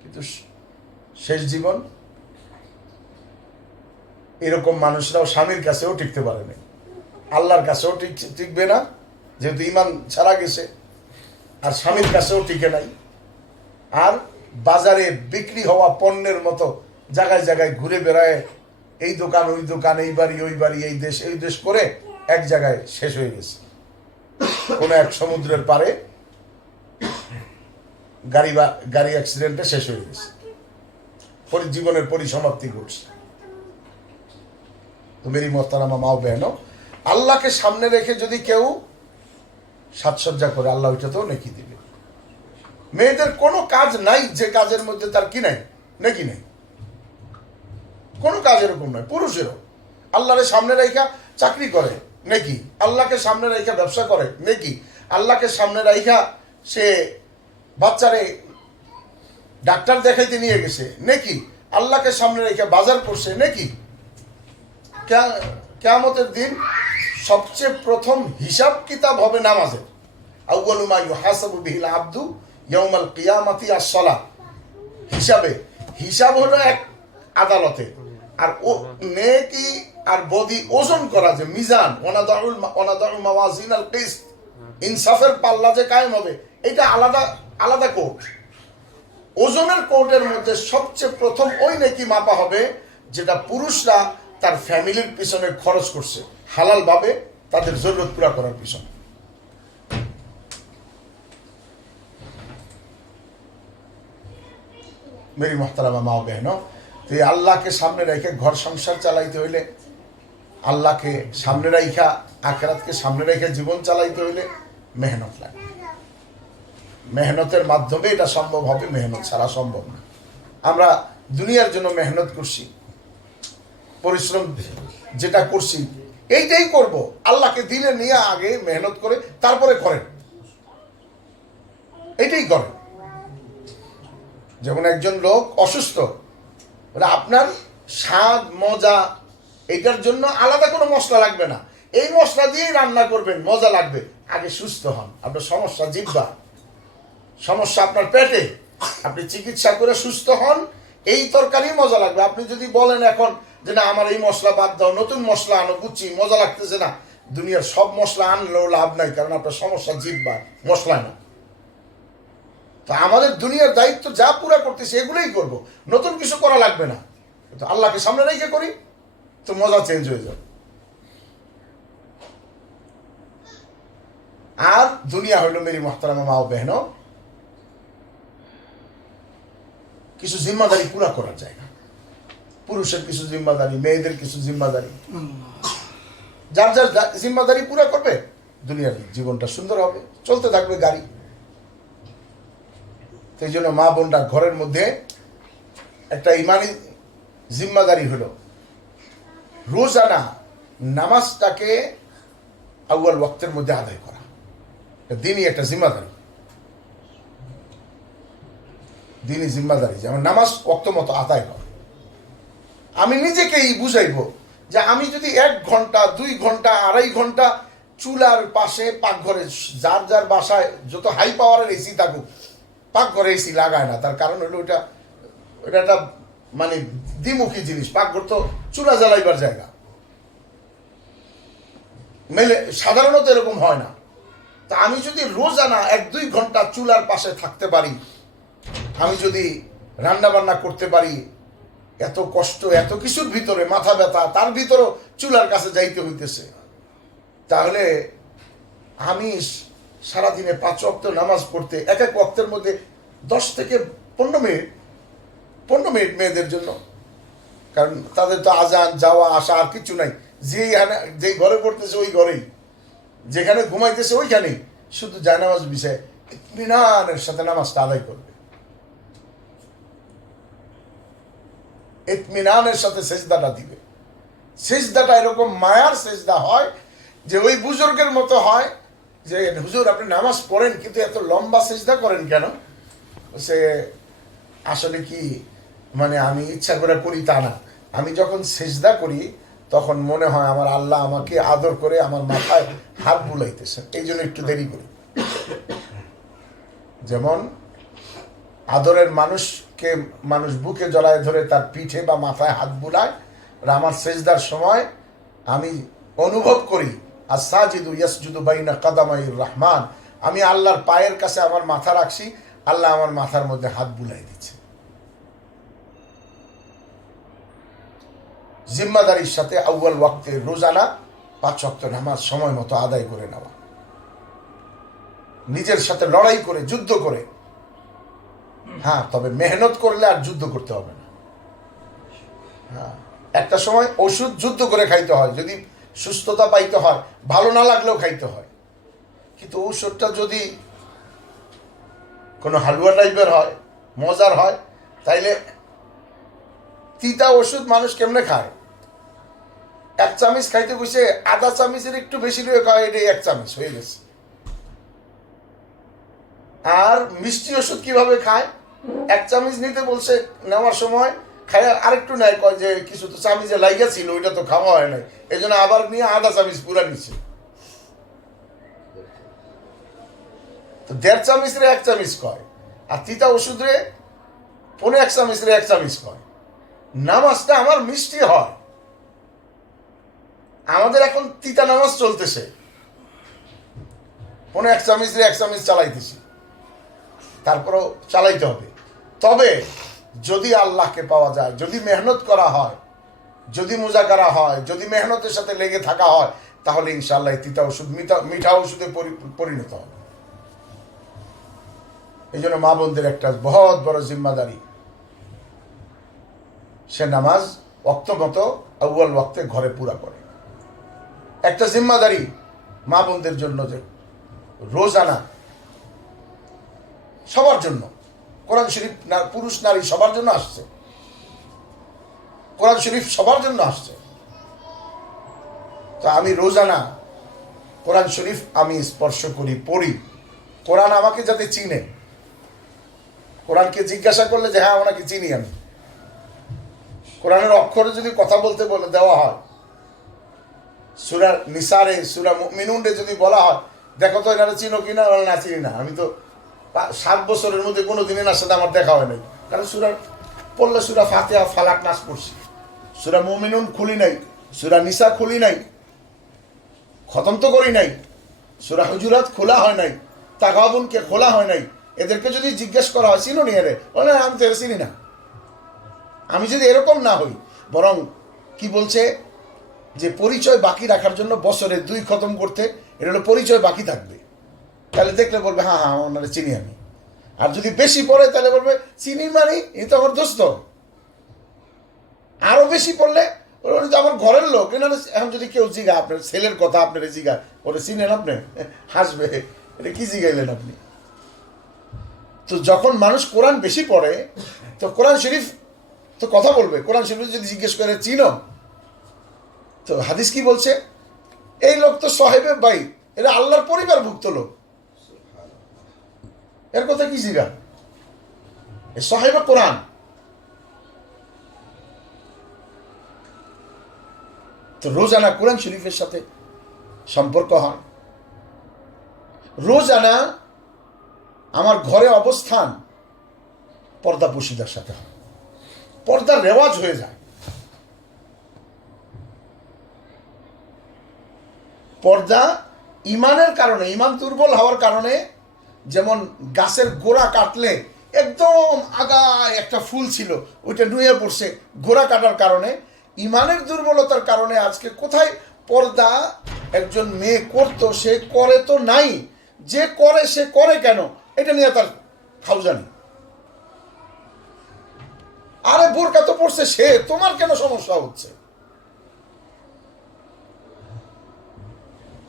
কিন্তু শেষ জীবন এরকম মানুষরাও স্বামীর কাছেও টিকতে পারেনি, আল্লাহর কাছেও টিকবে না, যেহেতু ইমান ছাড়া গেছে, আর স্বামীর কাছেও টিকে নাই। আর বাজারে বিক্রি হওয়া পণ্যের মতো জায়গায় জায়গায় ঘুরে বেড়ায়, এই দোকান ওই দোকান, এই বাড়ি ওই বাড়ি, এই দেশ এই দেশ করে এক জায়গায় শেষ হয়ে গেছে। কোনো এক সমুদ্রের পারে গাড়ি অ্যাক্সিডেন্টে শেষ হয়ে গেছে, জীবনের পরিসমাপ্তি ঘটছে। তো মেরি মোহতারামা মাও বেহনো, আল্লাহকে সামনে রেখে যদি কেউ সাজসজ্জা করে, আল্লাহ ওইটাতেও নেকি দিবে। মেয়েদের কোনো কাজ নাই যে কাজের মধ্যে তার কি নাই, নেকি নেই, কোনো কাজ এরকম নয়। পুরুষেরও আল্লাহরে সামনে রাইখা চাকরি করে নেকি, আল্লাহকে সামনে রাইখা ব্যবসা করে নেকি, আল্লাহকে সামনে রাইখা সে বাচ্চারে ডাক্তার দেখাইতে নিয়ে গেছে নেকি, আল্লাহকে সামনে রেখে বাজার করছে নেকি। কিয়ামতের দিন সবচেয়ে প্রথম হিসাব কিতাব হবে নামাজের। আউয়ালু মা ইউহাসাবু বিহিল আবদু ইয়াউমাল কিয়ামাতি আস-সালাহ। হিসাব হলো এক আদালতে, আর ও নেকি আর বদি ওজন করা, যে মিজান, ওয়ানাদাউ মাওয়াজিনাল কিসত, ইনসাফের পাল্লা যে কায়েম হবে, এটা আলাদা আলাদা কোর্ট। ওজনের কোর্টের মধ্যে সবচেয়ে প্রথম ওই নেকি মাপা হবে যেটা পুরুষরা তার ফ্যামিলির পিছনে খরচ করছে হালাল ভাবে, তাদের জরুরত পুরা করার পিছনে। মেরি মোহতারামা মা ও বেহনো, তো এই আল্লাহকে সামনে রেখে ঘর সংসার চালাইতে হইলে, আল্লাহকে সামনে রাইখা আখিরাতকে সামনে রেখে জীবন চালাইতে হইলে মেহনত লাগে। মেহনতের মাধ্যমে এটা সম্ভব হবে, মেহনত ছাড়া সম্ভব না। আমরা দুনিয়ার জন্য মেহনত করছি, পরিশ্রম যেটা করছি এইটাই করব, আল্লাহকে দিলে নিয়ে আগে মেহনত করে তারপরে করেন, এইটাই করেন। যেমন একজন লোক অসুস্থ, আপনার স্বাদ মজা এটার জন্য আলাদা কোনো মশলা লাগবে না, এই মশলা দিয়েই রান্না করবেন, মজা লাগবে। আগে সুস্থ হন, আপনার সমস্যা জিহ্বা, সমস্যা আপনার পেটে, আপনি চিকিৎসা করে সুস্থ হন, এই তরকারি মজা লাগবে। আপনি যদি বলেন এখন যে না আমার এই মশলা বাদ দাও, নতুন মশলা আনো, বুঝছি মজা লাগতেছে না, দুনিয়ার সব মশলা আনলেও লাভ নাই, কারণ আপনার সমস্যা জিহ্বা, মশলা না। তো আমাদের দুনিয়ার দায়িত্ব যা পুরা করতেছি এগুলোই করব, নতুন কিছু করা লাগবে না। কিন্তু আল্লাহকে সামনে রেখে করি তো মজা চেঞ্জ হয়ে যাবে। আর দুনিয়া হইল মেরি মোহতারামা মা ও বেহনো কিছু জিম্মাদারি পুরা করার জায়গা। পুরুষের কিছু জিম্মাদারি, মেয়েদের কিছু জিম্মাদারি, যার যার জিম্মাদারি পুরা করবে, দুনিয়ার জীবনটা সুন্দর হবে, চলতে থাকবে গাড়ি। সেই জন্য মা বোনরা ঘরের মধ্যে একটা ইমানি জিম্মাদারি হলো রোজানা নামাজটাকে আউয়াল ওয়াক্তের মধ্যে আদায় করা, দিনই একটা জিম্মাদারি, দিনই জিম্মাদারি, যেমন নামাজ ওয়াক্ত মতো আদায় করা। আমি নিজেকেই বুঝাইবো যে আমি যদি 1 ঘন্টা 2 ঘন্টা 2.5 ঘন্টা চুলার পাশে পাকঘরে, যার যার বাসায় যত হাই পাওয়ারের এসি থাকুক, পাকঘরে এসি লাগায় না, তার কারণ হলো ওটা একটা মানে দ্বিমুখী জিনিস। পাকঘর তো চুলা জ্বালাইবার জায়গা, মেলে সাধারণত এরকম হয় না। তা আমি যদি রোজানা 1-2 ঘন্টা চুলার পাশে থাকতে পারি, আমি যদি রান্না বান্না করতে পারি, এত কষ্ট এত কিছুর ভিতরে মাথা ব্যথা, তার ভিতরেও চুলার কাছে যাইতে হইতেছে, তাহলে আমি সারাদিনে 5 ওয়াক্ত নামাজ পড়তে, এক এক ওয়াক্তের মধ্যে 10 থেকে 15 মিনিট মেয়েদের জন্য, কারণ তাদের তো আজান যাওয়া আসা আর কিছু নাই, যেই ঘরে পড়তেছে ওই ঘরেই, যেখানে ঘুমাইতেছে ওইখানেই, শুধু জায়নামাজ বিষয়ে ইতমিনানের সাথে নামাজটা আদায় করবে, ইতমিনানের সাথে সেজদাটা দিবে। সেজদাটা এরকম মায়ার সেজদা হয় যে ওই বুজুর্গের মতো হয় যে, হুজুর আপনি নামাজ পড়েন কিন্তু এত লম্বা সেজদা করেন কেন? সে আসলে কি, মানে আমি ইচ্ছা করে করি তা না, আমি যখন সেজদা করি তখন মনে হয় আমার আল্লাহ আমাকে আদর করে আমার মাথায় হাত বুলাইতেছেন, এই জন্য একটু দেরি করি। যেমন আদরের মানুষকে মানুষ বুকে জড়ায় ধরে তার পিঠে বা মাথায় হাত বুলায়, আর আমার সেজদার সময় আমি অনুভব করি আস-সাজিদু ইয়াসজুদু বাইনা কাদামাইর রহমান, আমি আল্লাহর পায়ের কাছে আমার মাথা রাখছি, আল্লাহ আমার মাথার মধ্যে হাত বুলাই দিচ্ছে। জিম্মাদারির সাথে আউয়াল ওয়াক্তে রোজানা 5 ওয়াক্ত নামাজ সময় মতো আদায় করে নেওয়া, নিজের সাথে লড়াই করে, যুদ্ধ করে। হ্যাঁ, তবে মেহনত করলে আর যুদ্ধ করতে হবে না। হ্যাঁ, একটা সময় ওষুধ যুদ্ধ করে খাইতে হয়, যদি সুস্থতা পাইতে হয়, ভালো না লাগলেও খাইতে হয়। কিন্তু ঔষধটা যদি কোনো হালুয়া টাইপের হয়, মজার হয়, তাইলে তিতা ওষুধ মানুষ কেমনে খায়? 1 চামচ খাইতে কইছে, আধা চামচের একটু বেশি রয়ে খায়, এটা 1 চামচ হয়ে গেছে। আর মিষ্টি ওষুধ কিভাবে খায়? 1 চামচ নিতে বলছে, নেওয়ার সময় খায় আরেকটু নেয়, কয় যে কিছু তো চামচে লাইগা ছিল, ওইটা তো খাওয়া হয় নাই, এই জন্য আবার নিয়ে আধা চামচ পুরা নিচ্ছে। তো 1.5 চামচ রে 1 চামচ কয়, আর তিতা ওষুধ রে 1.5 চামচ রে 1 চামচ কয়। নামাজটা আমার মিষ্টি হয়, আমাদের এখন তিতা নামাজ চলতেছে, 1.5 চামচ রে 1 চামচ চালাইতেছি, তারপরও চালাইতে হবে। তবে যদি আল্লাহকে পাওয়া যায়, যদি মেহনত করা হয়, যদি মুজাকারা হয়, যদি মেহনতের সাথে লেগে থাকা হয়, তাহলে ইনশাআল্লাহ তিতা ওষুধ মিঠা ওষুধে পরিণত হবে। এই জন্য মা বোনদের একটা বহুত বড় জিম্মাদারি, সে নামাজ ওয়াক্ত মতো আউয়াল ওয়াক্তে ঘরে পুরা করে। একটা জিম্মাদারি মা বোনদের জন্য যে রোজানা সবার জন্য, কোরআন শরীফ পুরুষ নারী সবার জন্য আসছে, কোরআন শরীফ সবার জন্য আসছে। তো আমি রোজানা কোরআন শরীফ আমি স্পর্শ করি, পড়ি, কোরআন আমাকে যাতে চিনে। কোরআনকে জিজ্ঞাসা করলে যে হ্যাঁ ওনাকে চিনি আমি, কোরআনের অক্ষরে যদি কথা বলতে বলে দেওয়া হয়, সূরা নিসারে, সূরা মুমিনুনে যদি বলা হয় দেখো তো এনারা চিনো কিনা, না চিনি না, আমি তো 7 বছরের মধ্যে কোনোদিন এনার সাথে আমার দেখা হয় নাই, কারণ সূরা পড়লে সূরা ফাতিহা, ফালাক, নাস পড়ছি, সূরা মুমিনুন খুলি নাই, সূরা নিসা খুলি নাই, খতম তো করি নাই, সূরা হুজুরাত খোলা হয় নাই, তাগাবুনকে খোলা হয় নাই। এদেরকে যদি জিজ্ঞেস করা হয় চিনো নি এরে, বলে আমি তো চিনি না। আমি যদি এরকম না হই, বরং কি বলছে যে পরিচয় বাকি রাখার জন্য বছরে 2 খতম করতে, এটা হলো পরিচয় বাকি থাকবে, তাহলে দেখলে বলবে হ্যাঁ হ্যাঁ ওনারা চিনি আমি। আর যদি বেশি পড়ে তাহলে বলবে চিনি মানে এই তো আমার দোস্ত। আরো বেশি পড়লে আমার ঘরের লোক, এনারা এখন যদি কেউ জিগা আপনার ছেলের কথা, আপনার জিগা ওরা চিনেন, আপনি হাসবে, এটা কি জিগাইলেন আপনি। তো যখন মানুষ কোরআন বেশি পড়ে, তো কোরআন শরীফ তো কথা বলবে, কোরআন শরীফ যদি জিজ্ঞেস করে চিনো, তো হাদিস কি বলছে, এই লোক তো সাহেবে ভাই, এরা আল্লাহর পরিবারভুক্ত লোক, এর কথা কি জিগা, সাহেবে কোরআন। তো রোজানা কোরআন শরীফের সাথে সম্পর্ক হয়। রোজানা আমার ঘরে অবস্থান পর্দা পুশিদার সাথে হয়, পর্দার রেওয়াজ হয়ে যায়। পর্দা ইমানের কারণে, ইমান দুর্বল হওয়ার কারণে, যেমন গাছের গোড়া কাটলে একদম আগায় একটা ফুল ছিল ওইটা নুয়ে পড়ছে, গোড়া কাটার কারণে, ইমানের দুর্বলতার কারণে আজকে কোথায় পর্দা একজন মেয়ে করতো, সে করে তো নাই, যে করে সে করে কেন, এটা নিয়ে তার খাউজানি। আরে বোরকা তো পড়ছে সে, তোমার কেন সমস্যা হচ্ছে?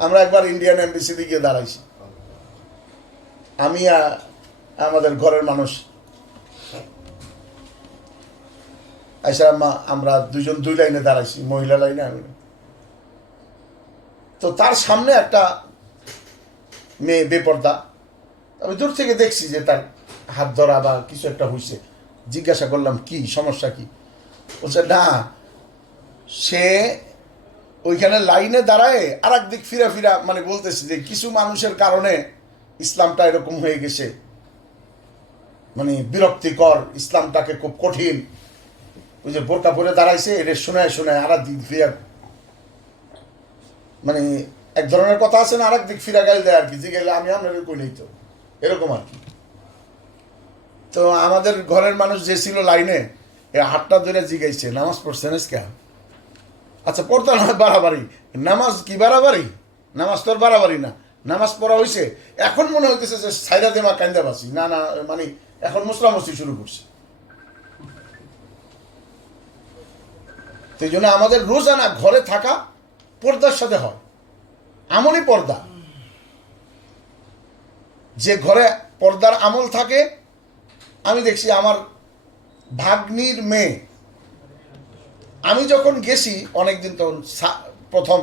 আমরা একবার ইন্ডিয়ান এমবিসিতে গিয়ে দাঁড়াইছি, আমি আমাদের ঘরের মানুষ আইসা, আমরা দুইজন দুই লাইনে দাঁড়াইছি, মহিলা লাইনে আমি। তো তার সামনে একটা মেয়ে বেপর্দা, আমি দূর থেকে দেখছি যে তার হাত ধরা বা কিছু একটা হয়েছে। জিজ্ঞাসা করলাম কি সমস্যা কি? বলছে না, সে ওইখানে লাইনে দাঁড়ায় আর একদিক ফিরা ফিরা মানে বলতেছে যে কিছু মানুষের কারণে ইসলামটা এরকম হয়ে গেছে, মানে বিরক্তিকর, ইসলামটাকে খুব কঠিন। ওই যে বোরকা পরে দাঁড়াইছে, এটা শোনায় শোনায় আর দিক ফিরা, মানে এক ধরনের কথা আছে না, আর এক দিক ফিরা গাইল দেয় আর কি, যে গেলে আমি আপনার কই নেই তো, এরকম আর কি। তো আমাদের ঘরের মানুষ যে ছিল লাইনে, হাতটা ধরে জিগাইছে নামাজ পড়ছেন কেন? আচ্ছা পড়তা নয় বাড়াবাড়ি, নামাজ কি বাড়াবাড়ি? নামাজ তো আর বাড়াবাড়ি না, নামাজ পড়া হয়েছে। এখন মনে হইতেছে যে সাইরা দেমা কান্দা বাসি, না না, মানে এখন মুসলামসি শুরু করছে। সেই জন্য আমাদের রোজানা ঘরে থাকা পর্দার সাথে হয়, আমলই পর্দা। যে ঘরে পর্দার আমল থাকে, আমি দেখছি আমার ভাগ্নির মেয়ে, আমি যখন গেছি অনেকদিন, তখন প্রথম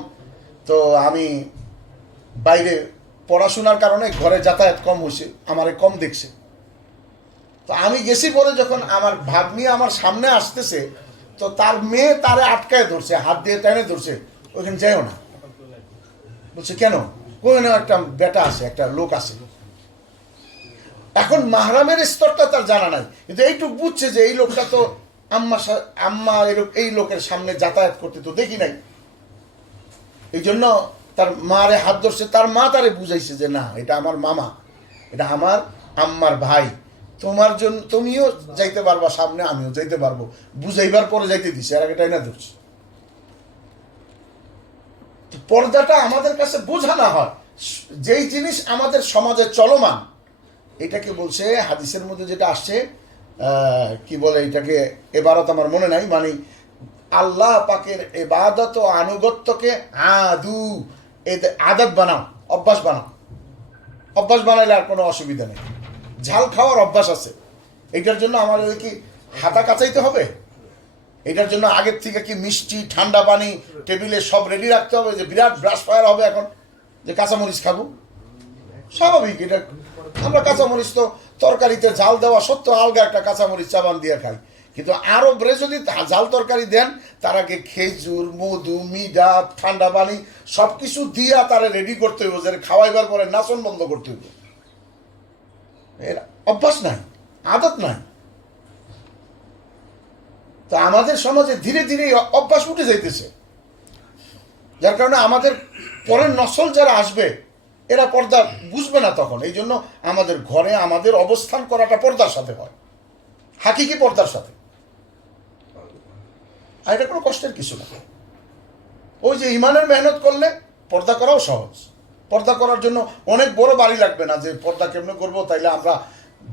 তো আমি বাইরে পড়াশোনার কারণে ঘরে যাতায়াত কম হয়েছে, আমারে কম দেখছে। তো আমি গেছি পরে যখন আমার ভাগ্নি আমার সামনে আসতেছে, তো তার মেয়ে তারে আটকায় ধরছে, হাত দিয়ে টেনে ধরছে, ওইখানে যাইও না। বলছে কেন? ওখানে একটা বেটা আছে, একটা লোক আছে। এখন মাহরামের স্তরটা তার জানা নাই, কিন্তু এইটুকু বুঝছে যে এই লোকটা তো আম্মা এই লোকের সামনে যাতায়াত করতে তো দেখি নাই। এই জন্য তার মারে হাত ধরছে, তার মা তারে বুঝাইছে যে না, এটা আমার মামা, এটা আমার আম্মার ভাই, তোমার জন্য তুমিও যাইতে পারবা সামনে, আমিও যাইতে পারবো, বুঝাইবার পরে যাইতে দিছে, আর আগেটাই না ধরছে। পর্দাটা আমাদের কাছে বোঝা না হয়, যেই জিনিস আমাদের সমাজে চলমান, এটাকে বলছে হাদিসের মধ্যে যেটা আসছে, কি বলে এটাকে, এবারত আমার মনে নাই, মানে আল্লাহ পাকের ইবাদত ও আনুগত্যকে আদত বানাও, অভ্যাস বানাও। অভ্যাস বানাইলে আর কোনো অসুবিধা নেই। ঝাল খাওয়ার অভ্যাস আছে, এটার জন্য আমাদের কি হাতা কাচাইতে হবে? এটার জন্য আগের থেকে কি মিষ্টি ঠান্ডা পানি টেবিলে সব রেডি রাখতে হবে, যে বিরাট ব্রাশ ফায়ার হবে এখন যে কাঁচামরিচ খাবো? স্বাভাবিক, এটা আমরা কাঁচামরিচ তো তরকারিতে ঝাল দেওয়া সত্ত্বেও আলগা একটা কাঁচামরিচ চাবান দিয়ে খাই, কিন্তু আরবরে যদি ঝাল তরকারি দেন, তার আগে খেজুর, মধু, মিডা, ঠান্ডা পানি সব কিছু দিয়া তারা রেডি করতে হইব, যে খাওয়াইবার পরে নাচন বন্ধ করতে হইব। এর অভ্যাস নাই, আদত নাই। তো আমাদের সমাজে ধীরে ধীরে অভ্যাস উঠে যাইতেছে, যার কারণে আমাদের পরের নসল যারা আসবে এরা পর্দা বুঝবে না তখন। এই জন্য আমাদের ঘরে আমাদের অবস্থান করাটা পর্দার সাথে হয়, হাকিকি পর্দার সাথে। আর এটা কোনো কষ্টের কিছু না। ওই যে ইমানের মেহনত করলে পর্দা করাও সহজ। পর্দা করার জন্য অনেক বড় বাড়ি লাগবে না, যে পর্দা কেমনে করবো, তাইলে আমরা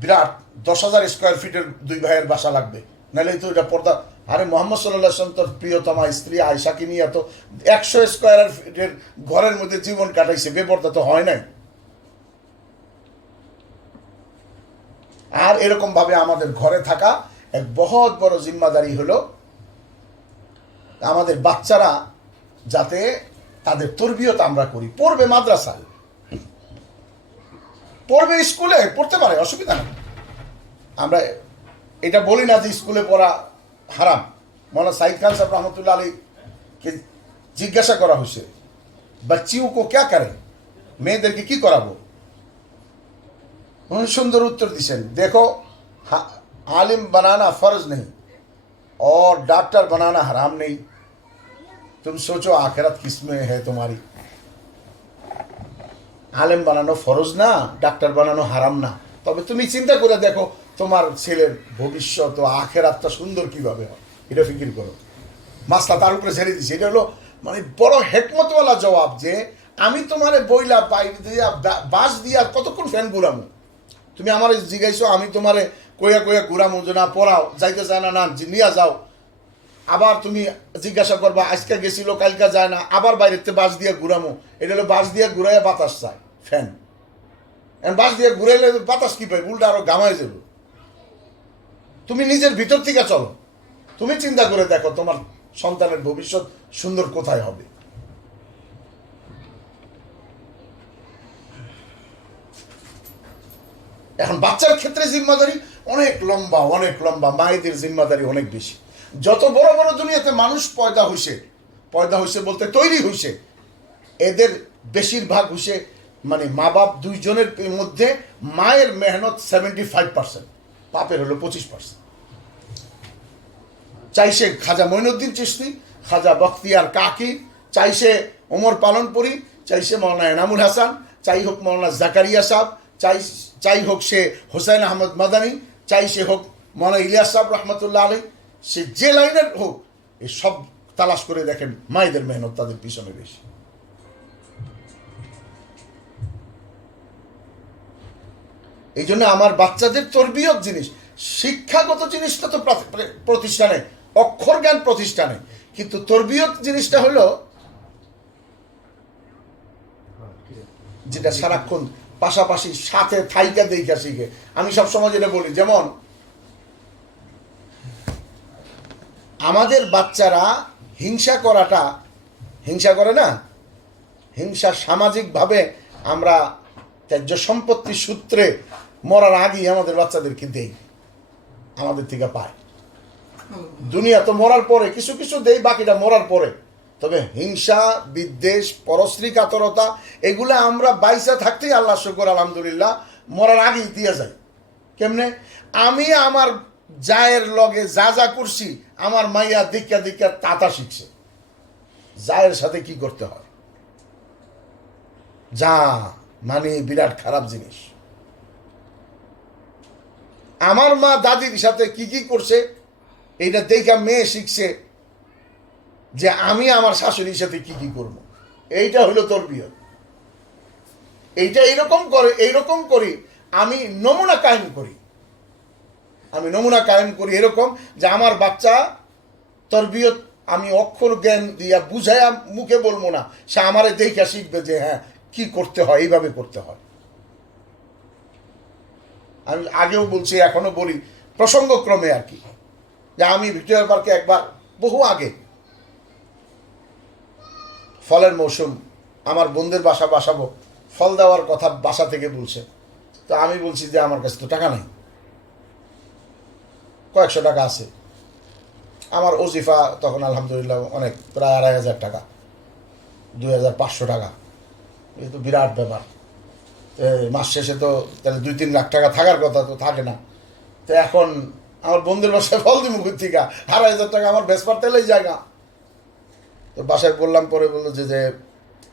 বিরাট 10,000 স্কোয়ার ফিটের দুই ভাইয়ের বাসা লাগবে, নাহলে তো এটা পর্দা। আরে মোহাম্মদ সাল্লাল্লাহু আলাইহি ওয়াসাল্লাম তোর প্রিয়তমা স্ত্রী আয়েশাকে নিয়ে তো 100 স্কোয়ার ফিটের ঘরের মধ্যে জীবন কাটাইছে, বেপর্দা তো হয় নাই। আর এরকম ভাবে আমাদের ঘরে থাকা এক বহুত বড় জিম্মাদারি হলো আমাদের বাচ্চারা যাতে তাদের তরবিয়ত আমরা করি। পড়বে মাদ্রাসায়, পড়বে স্কুলে, পড়তে পারে, অসুবিধা নেই। আমরা এটা বলি না যে স্কুলে পড়া হারাম। মৌলানা সাইদ খান সাহেব রহমতুল্লাহ আলীকে জিজ্ঞাসা করা হয়েছে, বাচ্চিও কো ক্যা করে, মেয়েদেরকে কি করাবো? উনি সুন্দর উত্তর দিচ্ছেন, দেখো आलिम बनाना फर्ज नहीं और डॉक्टर बनाना हराम नहीं, तुम सोचो आखिरत किसमें है तुम्हारी। आलिम बनानो फरज ना, ডাক্তার বানানো হারাম না, তবে তুমি চিন্তা করে দেখো তোমার ছেলের ভবিষ্যৎ ও আখেরাতটা সুন্দর কিভাবে হয়, এটা ফিকির করো। মাসলা তার উপরে ছেড়ে দিচ্ছে। এটা হলো মানে বড় হেকমতওয়ালা জবাব, যে আমি তোমারে বইলা বাইরে দিয়া বাস দিয়া কতক্ষণ ফ্যান ঘুরামো? তুমি আমার জিজ্ঞাসা, আমি তোমারে কইয়া কইয়া ঘুরামো যে না পড়াও, যাইতে চায় না, না নিয়ে যাও। আবার তুমি জিজ্ঞাসা করবা আজকে গেছিল কালকে যায় না, আবার বাইরেতে বাস দিয়ে ঘুরামো। এটা হলো বাস দিয়ে ঘুরাইয়া বাতাস চায় ফ্যান। বাস দিয়ে ঘুরাইলে বাতাস কি পাই, উল্টা আরো গামায় যাব। তুমি নিজের ভিতর থেকে চলো, তুমি চিন্তা করে দেখো তোমার সন্তানের ভবিষ্যৎ সুন্দর কোথায় হবে। এখন বাচ্চার ক্ষেত্রে জিম্মাদারি অনেক লম্বা, অনেক লম্বা। মায়েদের জিম্মাদারি অনেক বেশি। যত বড় বড় দুনিয়াতে মানুষ পয়দা হয়েছে বলতে তৈরি হয়েছে, এদের বেশিরভাগ হয়েছে মানে মা বাপ দুইজনের মধ্যে মায়ের মেহনত 75%, বাপের হলো 25%। চাইছে খাজা মঈনুদ্দিন চিশতি, খাজা বখতিয়ার কাকি, চাইছে ওমর পালনপুরি, চাইছে মৌলানা এনামুল হাসান, চাই হোক মৌলানা জাকারিয়া সাহেব, চাই হোক সে হোসেন আহমদ মাদানী, চাই সে হোক মৌলানা ইলিয়াস সাহেব রহমতুল্লাহ আলী, সে যে লাইনের হোক, এই সব তালাশ করে দেখেন মায়েদের মেহনত তাদের পিছনে বেশি। এই জন্য আমার বাচ্চাদের তরবিয়ত জিনিস, শিক্ষাগত জিনিসটা তো প্রতিষ্ঠানে, অক্ষর জ্ঞান প্রতিষ্ঠানে, কিন্তু তরবিয়ত জিনিসটা হলো যেটা সারাক্ষণ পাশাপাশি সাথে থাইকা দেখা শিখে। আমি সবসময় যেটা বলি, যেমন আমাদের বাচ্চারা হিংসা করে না, হিংসা সামাজিকভাবে আমরা ত্যায্য সম্পত্তি সূত্রে মরার আগেই আমাদের বাচ্চাদেরকে দেই, আমাদের থেকে পায়। দুনিয়া তো মরার পরে কিছু কিছু দেই, বাকিটা মরার পরে। তবে হিংসা, বিদ্বেষ, পরশ্রী কাতরতা, এগুলা আমরা বাইসা থাকতেই আল্লাহ শুকর আলহামদুলিল্লাহ মরার আগেই দিয়ে যাই। কেমনে? আমি আমার জায়ের লগে যা করছি, আমার মাইয়া দীক্ষা তাতা শিখছে জায়ের সাথে কি করতে হয়। যা মানে বিরাট খারাপ জিনিস। আমার মা দাদির সাথে কি করছে, এইটা দেখা মেয়ে শিখছে যে আমি আমার শাশুড়ির সাথে কি করব। এইটা হলো তরবিয়ত। এইটা এইরকম করি, আমি নমুনা কায়েম করি এরকম যে আমার বাচ্চা তরবিয়ত আমি অক্ষর জ্ঞান দিয়া বুঝাইয়া মুখে বলবো না, সে আমারে দেখা শিখবে যে হ্যাঁ কি করতে হয়, এইভাবে করতে হয়। আমি আগেও বলছি, এখনো বলি প্রসঙ্গক্রমে আর কি, যে আমি ভিক্টোরিয়া পার্কে একবার বহু আগে ফলের মৌসুম, আমার বোনদের বাসাবো, ফল দেওয়ার কথা বাসা থেকে বলছে। তো আমি বলছি যে আমার কাছে তো টাকা নাই, কয়েকশো টাকা আছে। আমার ওজিফা তখন আলহামদুলিল্লাহ অনেক, প্রায় 2500 টাকা, 2500 টাকা, এই তো বিরাট ব্যাপার। মাস শেষে তো তাহলে 2-3 লাখ টাকা থাকার কথা, তো থাকে না। তো এখন আমার বন্ধুর বাসায় ফল দিব থেকে 2500 টাকা আমার বেসপার তেলেই জায়গা। তো বাসায় বললাম, পরে বললো যে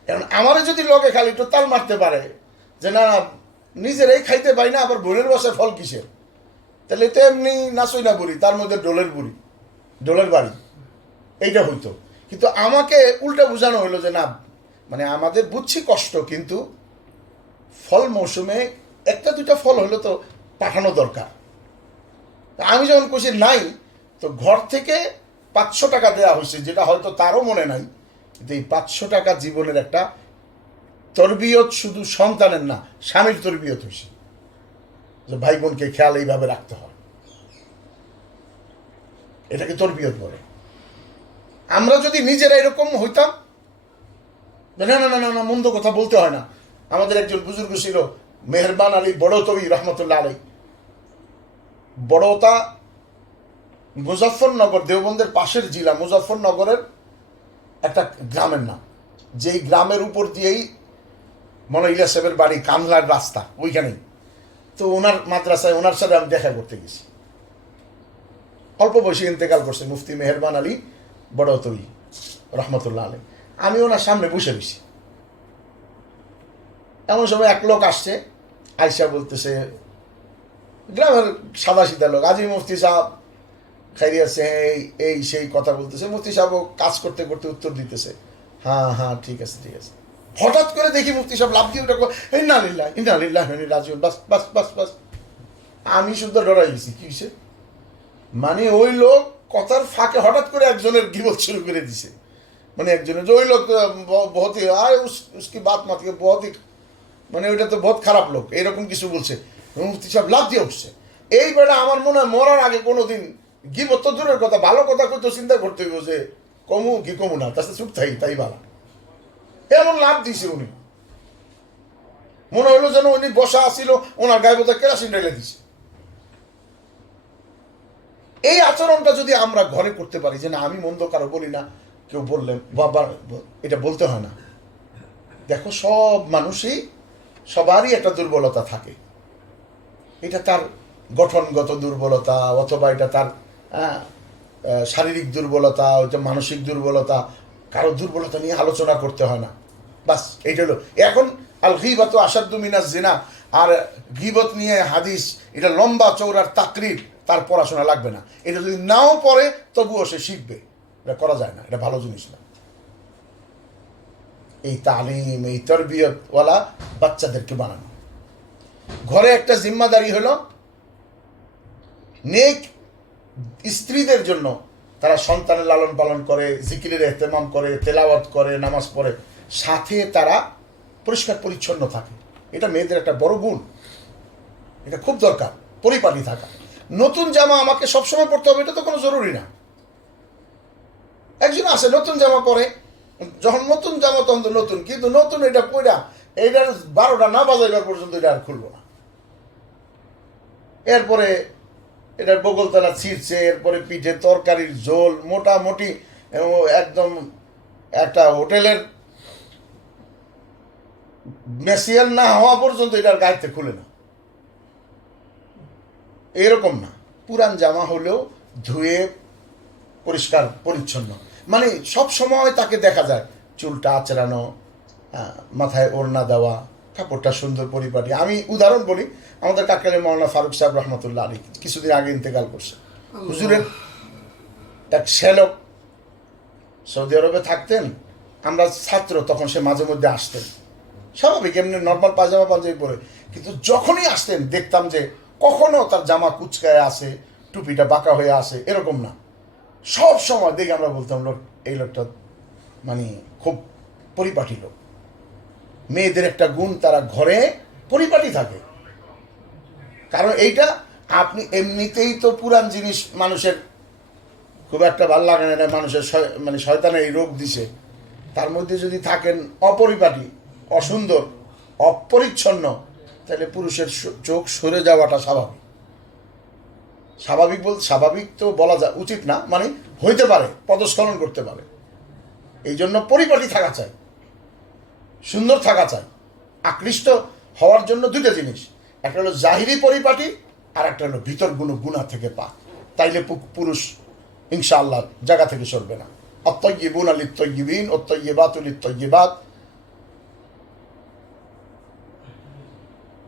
এখন আমারে যদি লোকে খালি একটু তাল মারতে পারে যে না নিজেরাই খাইতে পাই না, আবার বোনের বাসায় ফল কিসের, তাহলে তো এমনি নাচই না বুড়ি, তার মধ্যে ডোলের বাড়ি, এইটা হইতো। কিন্তু আমাকে উল্টা বোঝানো হলো যে না, মানে আমাদের বুঝছি কষ্ট, কিন্তু ফল মৌসুমে 1-2টা ফল হলো তো পাঠানো দরকার। আমি যখন কইছি নাই, তো ঘর থেকে 500 টাকা দেওয়া হয়েছে, যেটা হয়তো তারও মনে নাই। কিন্তু এই 500 টাকা জীবনের একটা তরবিয়ত, শুধু সন্তানের না, স্বামীর তরবিয়ত হয়েছে যে ভাই বোনকে খেয়াল এইভাবে রাখতে হয়। এটাকে তরবিয়ত বলে। আমরা যদি নিজেরা এরকম হইতাম, না না না না না মন্দ কথা বলতে হয় না। আমাদের একজন বুজুর্গ ছিল মেহেরবান আলী বড়তবি রহমতুল্লাহ আলী, বড়তা মুজফ্ফরনগর, দেওবন্দের পাশের জেলা মুজফ্ফরনগরের একটা গ্রামের নাম, যেই গ্রামের উপর দিয়েই মনে ইলিয়াস সাহেবের বাড়ি, কান্দলার রাস্তা ওইখানেই। তো ওনার মাদ্রাসায় ওনার সাথে আমি দেখা করতে গেছি। অল্প বয়সে ইন্তেকাল করছে মুফতি মেহেরবান আলী বড়তবি রহমতুল্লাহ আলী। আমি ওনার সামনে বসে রয়েছি, এমন সময় এক লোক আসছে, আয়সা বলতেছে, গ্রামের সাদা সিধা লোক, আজি মুফতি সাহেব খাইরি আছে, এই সেই কথা বলতেছে। মুফতি সাহেব কাজ করতে করতে উত্তর দিতেছে, হ্যাঁ হ্যাঁ ঠিক আছে। হঠাৎ করে দেখি মুফতি সাহেব লাভ দিয়ে ওটা ইন্নালিল্লাহ ইন্নালিল্লাহ রাজিউন, বাস বাস বাস বাস। আমি শুদ্ধ ডরাই গেছি, কি হয়েছে? মানে ওই লোক কথার ফাঁকে হঠাৎ করে একজনের গিবত শুরু করে দিছে। মানে একজনের যে ওই লোক বহুত উসকি বাত মাতকে বহুত, মানে ওইটা তো বহুত খারাপ লোক, এরকম কিছু বলছে। মুফতি সাহেব লাভ দিয়ে উঠছে। এই বেটা আমার মনে হয় মরার আগে কোনোদিন গিবত তো দূরের কথা, ভালো কথা কইতো চিন্তা করতে হইব যে কমু কি কমু না, তার সাথে চুপ থাকি তাই ভালো। এমন লাভ দিছে উনি, মনে হইলো যেন উনি বসা আসিল, ওনার গায়ে বোধহয় কেরাসিন ঢেলে দিছে। এই আচরণটা যদি আমরা ঘরে করতে পারি, যে না আমি মন্দ কারো বলি না, কেউ বললে বাবা এটা বলতে হয় না। দেখো সব মানুষই, সবারই একটা দুর্বলতা থাকে। এটা তার গঠনগত দুর্বলতা, অথবা এটা তার শারীরিক দুর্বলতা, ওইটা মানসিক দুর্বলতা। কারো দুর্বলতা নিয়ে আলোচনা করতে হয় না, বাস এইটা হলো। এখন আল গীবাত আসাদ্দু মিনাজ জিনা, আর গীবত নিয়ে হাদিস, এটা লম্বা চৌড়ার তাকরির, তার পড়াশোনা লাগবে না। এটা যদি নাও পড়ে তবুও সে শিখবে, এটা করা যায় না, এটা ভালো জিনিস না। এই তালিম, এই তরবিয়তওয়ালা বাচ্চাদেরকে বানানো। ঘরে একটা জিম্মাদারি হলো নেক স্ত্রীদের জন্য, তারা সন্তানের লালন পালন করে, জিকিরের ইহতেমাম করে, তেলাওয়াত করে, নামাজ পড়ে, সাথে তারা পরিষ্কার পরিচ্ছন্ন থাকে। এটা মেয়েদের একটা বড় গুণ, এটা খুব দরকার, পরিপাটি থাকা। নতুন জামা আমাকে সবসময় পড়তে হবে এটা তো কোনো জরুরি না। একজন আছে নতুন জামা পরে, যখন নতুন জামা তখন তো নতুন, কিন্তু নতুন এটা পড়া, এইটার 12টা না বাজাইবার পর্যন্ত এটা আর খুলবো না। এরপরে এটার বগলতলা ছিঁড়ছে, এরপরে পিঠে তরকারির ঝোল, মোটামুটি একদম একটা হোটেলের মেসিয়াল না হওয়া পর্যন্ত এটার গায়েতে খুলে না। এরকম না, পুরান জামা হলেও ধুয়ে পরিষ্কার পরিচ্ছন্ন, মানে সব সময় তাকে দেখা যায় চুলটা আঁচড়ানো, মাথায় ওড়না দেওয়া, কাপড়টা সুন্দর পরিপাটি। আমি উদাহরণ বলি, আমাদের কাকালের মৌলানা ফারুক সাহেব রহমতুল্লাহ আলী কিছুদিন আগে ইন্তেকাল করছে। হুজুরের এক শ্যালক সৌদি আরবে থাকতেন, আমরা ছাত্র তখন, সে মাঝে মধ্যে আসতেন, স্বাভাবিক এমনি নর্মাল পায়জামা পাঞ্জাবি পরে, কিন্তু যখনই আসতেন দেখতাম যে কখনো তার জামা কুচকায় আসে, টুপিটা বাঁকা হয়ে আসে, এরকম না। সব সময় দেখে আমরা বলতাম লোক, এই লোকটা মানে খুব পরিপাটি লোক। মেয়েদের একটা গুণ, তারা ঘরে পরিপাটি থাকে। কারণ এইটা আপনি এমনিতেই তো পুরান জিনিস মানুষের খুব একটা ভালো লাগে না, মানুষের মানে শয়তানের এই রোগ দিছে, তার মধ্যে যদি থাকেন অপরিপাটি, অসুন্দর, অপরিচ্ছন্ন, তাহলে পুরুষের চোখ সরে যাওয়াটা স্বাভাবিক। স্বাভাবিক তো বলা যায় উচিত না, মানে হইতে পারে, পদস্খলন করতে পারে। এই জন্য পরিপাটি থাকা চাই, সুন্দর থাকা চাই। আকৃষ্ট হওয়ার জন্য দুইটা জিনিস, একটা হলো জাহিরি পরিপাটি, আর একটা হলো ভিতর গুনাহ থেকে পাক। তাইলে পুরুষ ইনশাআল্লাহ জায়গা থেকে সরবে না। আত-তাইয়্যিবুনা লিত-তাইয়্যিবিন ওয়াত-তাইয়্যিবাতু লিত-তাইয়্যিবাত,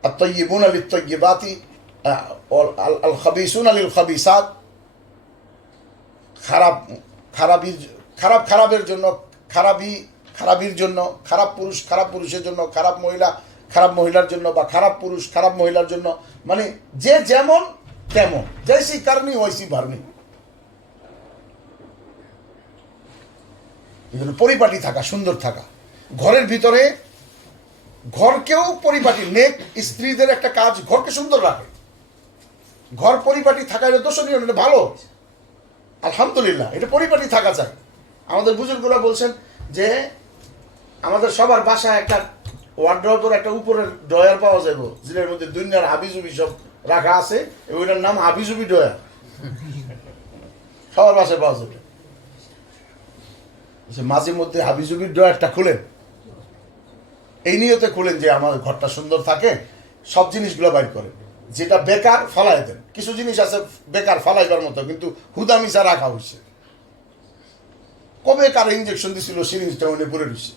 আত-তাইয়্যিবুনা লিত-তাইয়্যিবাতি আল-খাবিসুনা লিল-খাবিসাত। খারাপের জন্য খারাপির জন্য, খারাপ পুরুষের জন্য, খারাপ মহিলার জন্য, বা খারাপ পুরুষ খারাপ মহিলার জন্য, মানে যে যেমন তেমন, জৈসি কারনি ওইসি ভারনি। এই জন্য পরিপাটি থাকা, সুন্দর থাকা। ঘরের ভিতরে ঘরকেও পরিপাটি, নেক স্ত্রীদের একটা কাজ ঘরকে সুন্দর রাখে। ঘর পরিপাটি থাকা এটা দোষণীয়, এটা ভালো, আলহামদুলিল্লাহ, এটা পরিপাটি থাকা চাই। আমাদের বুজুর্গরা বলছেন যে আমাদের সবার বাসায় একটা ওয়ার্ড্রোবের একটা উপরের ড্রয়ার পাওয়া যাবে, যেটার মধ্যে দুনিয়ার হাবিজুবি সব রাখা আছে, ওইটার নাম হাবিজুবি ড্রয়ার। সবার বাসায় পাওয়া যাবে। মাঝে মধ্যে হাবিজুবির ড্রয়ারটা খুলেন, এই নিয়তে খুলেন যে আমার ঘরটা সুন্দর থাকে, সব জিনিসগুলো বাইর করেন। যেটা বেকার ফালাই দেন, কিছু জিনিস আছে বেকার ফালাইবার মতো, কিন্তু হুদামিসা রাখা হয়েছে। কবে কার ইঞ্জেকশন দিছিল সিরিঞ্জটা মনে পড়ে রয়েছে।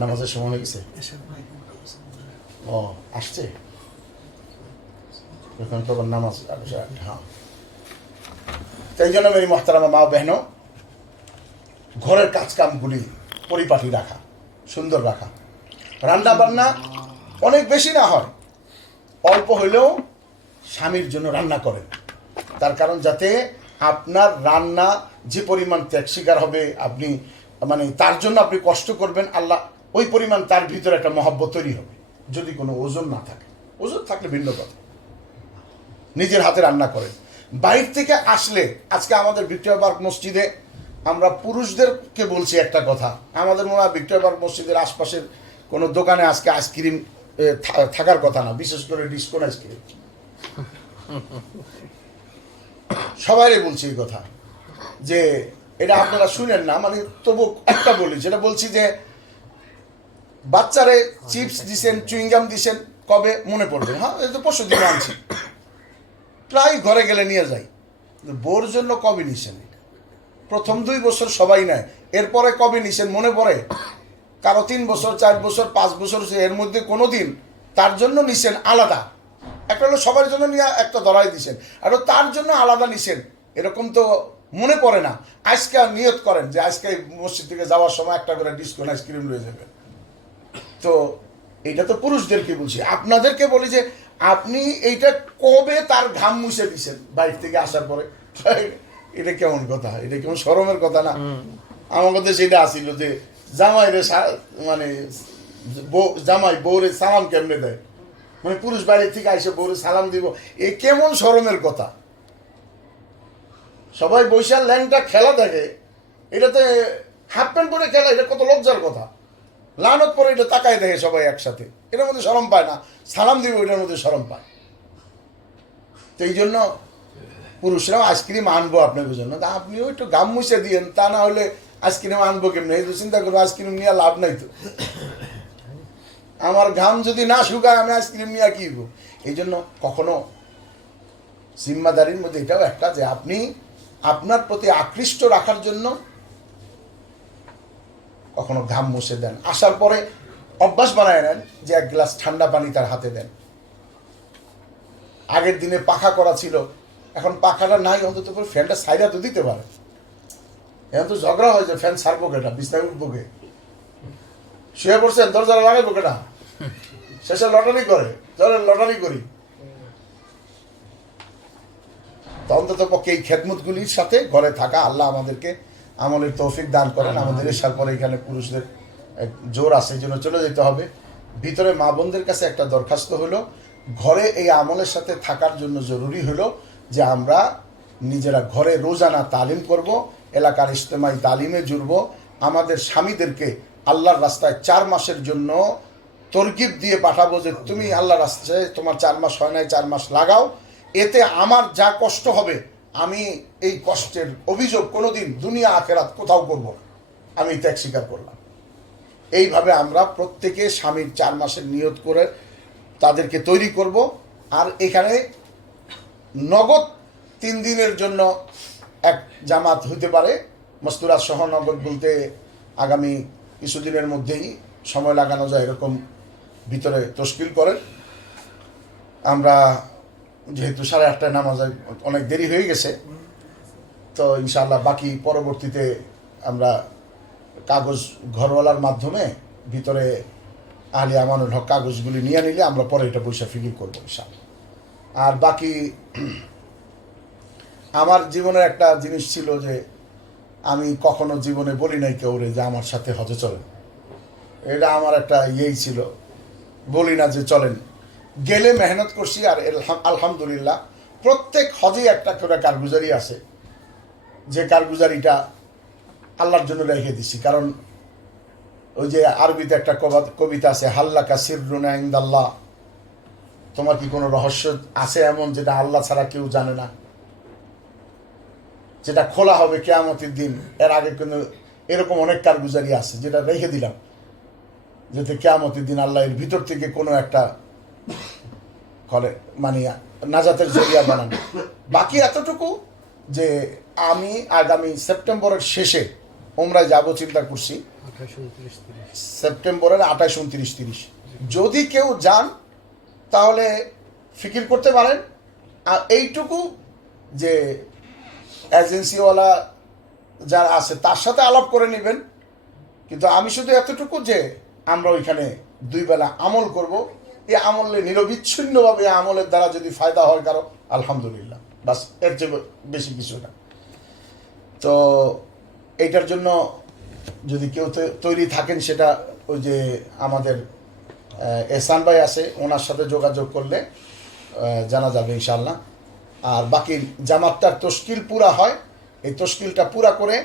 নামাজের সময় হয়ে গেছে, ও আসছে এখন তখন নামাজ। হ্যাঁ, তাই জন্য মেরি মোহতারামা মা বহনো, ঘরের কাজকামগুলি পরিপাটি রাখা, সুন্দর রাখা। রান্না বান্না অনেক বেশি না হয়, অল্প হইলেও স্বামীর জন্য রান্না করেন। তার কারণ যাতে আপনার রান্না যে পরিমাণ ত্যাগ স্বীকার হবে, আপনি মানে তার জন্য আপনি কষ্ট করবেন, আল্লাহ ওই পরিমাণ তার ভিতরে একটা মহব্বত তৈরি হবে। যদি কোনো ওজন না থাকে, ওজন থাকলে ভিন্ন কথা। নিজের হাতে রান্না করেন। বাইরে থেকে আসলে, আজকে আমাদের ভিক্টোরিয়া পার্ক মসজিদে আমরা পুরুষদেরকে বলছি একটা কথা, আমাদের মনে হয় ভিক্টোরিয়া পার্ক মসজিদের আশপাশের কোনো দোকানে আজকে আইসক্রিম থাকার কথা না, বিশেষ করে ডিসকোন আইসক্রিম। সবাই বলছি এই কথা, যে এটা আপনারা শুনেন না, মানে তবু একটা বলি, যেটা বলছি যে বাচ্চারে চিপস দিছেন, চুইংগাম দিছেন, কবে মনে পড়বে? হ্যাঁ, এই তো পরশু দিন আনছি, প্রায় ঘরে গেলে নিয়ে যাই। বোর জন্য কবে নিছেন? প্রথম 2 বছর সবাই নেয়, এরপরে কবে নিছেন মনে পড়ে? কারো 3 বছর, 4 বছর, 5 বছর, এর মধ্যে কোনো দিন তার জন্য নিছেন আলাদা? একটা হলো সবার জন্য নিয়ে একটা ধরাই দিছেন, আর তার জন্য আলাদা নিছেন, এরকম তো মনে পড়ে না। আজকে নিয়ত করেন যে আজকে মসজিদ থেকে যাওয়ার সময় একটা করে ডিসকো আইসক্রিম লয়ে যাবেন। তো এটা তো পুরুষদেরকে বলছি, আপনাদেরকে বলি যে আপনি এইটা কবে তার ঘাম মুছে দিছেন বাইরে থেকে আসার পরে? এটা কেমন কথা? এটা কেমন শরমের কথা না? আমার কাছে সেটা আসিল যে জামাইরে মানে জামাই বউরে সালাম কেমনে দেয়, মানে পুরুষ বাইরে থেকে আইসে বউরে সালাম দিব, এ কেমন শরমের কথা? সবাই বৈশাল ল্যাংটা খেলা দেখে, এটাতে হাফ প্যান্ট পরে খেলা, এটা কত লজ্জার কথা। লানত পরে এটা তাকায় দেখে সবাই একসাথে, এটার মধ্যে শরম পায় না? সালাম দিব এটার মধ্যে শরম পায়। তো এই জন্য পুরুষরাও আইসক্রিম আনবো আপনাদের জন্য, তা আপনিও একটু গাম মুছে দিয়েন, তা না হলে আইসক্রিম আনবো কেমনি? এই তো চিন্তা করবো আইসক্রিম নিয়ে লাভ নাই তো, আমার ঘাম যদি না শুকায় আমি আইসক্রিম নিয়ে কি? এই জন্য কখনো জিম্মাদারির মধ্যে এটাও একটা, যে আপনি আপনার প্রতি আকৃষ্ট রাখার জন্য কখনো ঘাম মুছে দেন, আসার পরে অভ্যাস বানায় নেন যে 1 গ্লাস ঠান্ডা পানি তার হাতে দেন। আগের দিনে পাখা করা ছিল, এখন পাখাটা নাই, অন্তত ফ্যানটা সাইডা তো দিতে পারে। এখন তো ঝগড়া হয় যে ফ্যান ছাড়বো কেটা, বিছনায় উঠবো কে, শুয়ে পড়ছেন দরজা লাগাইবো কেটা, শেষে লটারি করে, চলেন লটারি করি। তো অন্তত পক্ষে এই খেদমতগুলির সাথে ঘরে থাকা, আল্লাহ আমাদেরকে আমলের তৌফিক দান করেন। আমাদের এসার পরে এখানে পুরুষদের জোর আছে, এই জন্য চলে যেতে হবে। ভিতরে মা বোনদের কাছে একটা দরখাস্ত হলো, ঘরে এই আমলের সাথে থাকার জন্য জরুরি হলো যে আমরা নিজেরা ঘরে রোজানা তালিম করব, এলাকার ইজতেমাই তালিমে জুড়ব, আমাদের স্বামীদেরকে আল্লাহর রাস্তায় 4 মাসের জন্য তরগিব দিয়ে পাঠাবো যে তুমি আল্লাহর রাস্তায়, তোমার 4 মাস হয় নাই, 4 মাস লাগাও, এতে আমার যা কষ্ট হবে আমি এই কষ্টের অভিযোগ কোনোদিন দুনিয়া আখেরাত কোথাও করব না, আমি ত্যাগ স্বীকার করলাম। এইভাবে আমরা প্রত্যেকে স্বামীর 4 মাসের নিয়ত করে তাদেরকে তৈরি করব। আর এখানে নগদ 3 দিনের জন্য এক জামাত হইতে পারে, মস্তুরাত সহ নগদ বলতে আগামী কিছুদিনের মধ্যেই সময় লাগানো যায় এরকম ভিতরে তশকিল করেন। আমরা যেহেতু 8:30টায় নামাজ অনেক দেরি হয়ে গেছে, তো ইনশাআল্লাহ বাকি পরবর্তীতে আমরা কাগজ ঘরওয়ালার মাধ্যমে ভিতরে আহলে আমানুল হক কাগজগুলি নিয়ে নিলে আমরা পরে এটা পয়সা ফিল করবো ইনশাআল্লাহ। আর বাকি আমার জীবনের একটা জিনিস ছিল যে আমি কখনো জীবনে বলি নাই কেউরে যে আমার সাথে হজে চলেন, এটা আমার একটা ইয়েই ছিল, বলি না যে চলেন, গেলে মেহনত করছি। আর আলহামদুলিল্লাহ প্রত্যেক হজেই একটা করে কারগুজারি আছে, যে কারগুজারিটা আল্লাহর জন্য রেখে দিছি। কারণ ওই যে আরবিতে একটা কবিতা আছে, হাল্লাকা সিররুনা ইনদাল্লাহ, তোমার কি কোনো রহস্য আছে এমন যেটা আল্লাহ ছাড়া কেউ জানে না, যেটা খোলা হবে কিয়ামতের দিন? এর আগে কোনো এরকম অনেক কারগুজারি আছে যেটা রেখে দিলাম, যাতে কিয়ামতের দিন আল্লাহ এর ভিতর থেকে কোনো একটা করে মানে নাজাতের জরিয়া বানানো। বাকি এতটুকু যে আমি আগামী সেপ্টেম্বরের শেষে ওমরায় যাব চিন্তা করছি, সেপ্টেম্বরের 28, 29, 30। যদি কেউ যান তাহলে ফিকির করতে পারেন। আর এইটুকু যে এজেন্সিওয়ালা যারা আছে তার সাথে আলাপ করে নেবেন। কিন্তু আমি শুধু এতটুকু যে আমরা ওইখানে 2 বেলা আমল করব, এই আমলে নিরবিচ্ছিন্নভাবে আমলের দ্বারা যদি ফায়দা হয় কারো, আলহামদুলিল্লাহ, বাস, এর চেয়ে বেশি কিছু না। তো এইটার জন্য যদি কেউ তৈরি থাকেন, সেটা ওই যে আমাদের এহসান ভাই আছে, ওনার সাথে যোগাযোগ করলে জানা যাবে ইনশাআল্লাহ। আর বাকি জামাতটার তশকিল পুরা হয়, এই তশকিলটা পুরা করে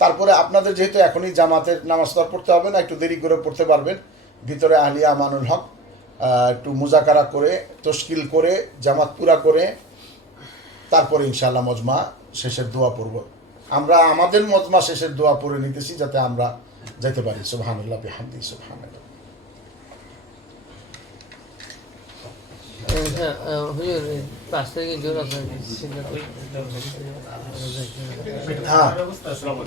তারপরে আপনাদের যেহেতু এখনই জামাতের নামাজ তো পড়তে হবে না, একটু দেরি করে পড়তে পারবেন, ভিতরে আলিয়া আমানুল হক একটু মুজাকারা করে তশকিল করে জামাত পুরা করে তারপরে ইনশাআল্লাহ মজমা শেষের দোয়া পড়ব। আমরা আমাদের মজমা শেষের দোয়া পড়ে নিতেছি যাতে আমরা যেতে পারি। সুবহানাল্লাহ বিহামদিহি সুবহানাল্লাহ। হুজুর 5 তারিখে জোর আছে হ্যাঁ,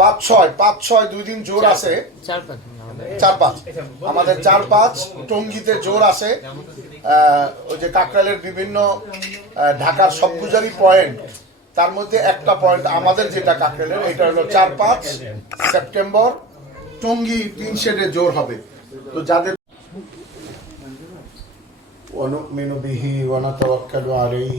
5-6 2 দিন জোর আছে, 4-5 আমাদের 4-5 টঙ্গীতে জোর আছে। ওই যে কাকরাইলের বিভিন্ন ঢাকার সবগুজারি পয়েন্ট, তার মধ্যে একটা পয়েন্ট আমাদের যেটা কাকরাইলের, এটা হলো 4-5 সেপ্টেম্বর টঙ্গী 3 শেডে জোর হবে। তো যাদের ونؤمن به ونتوكل عليه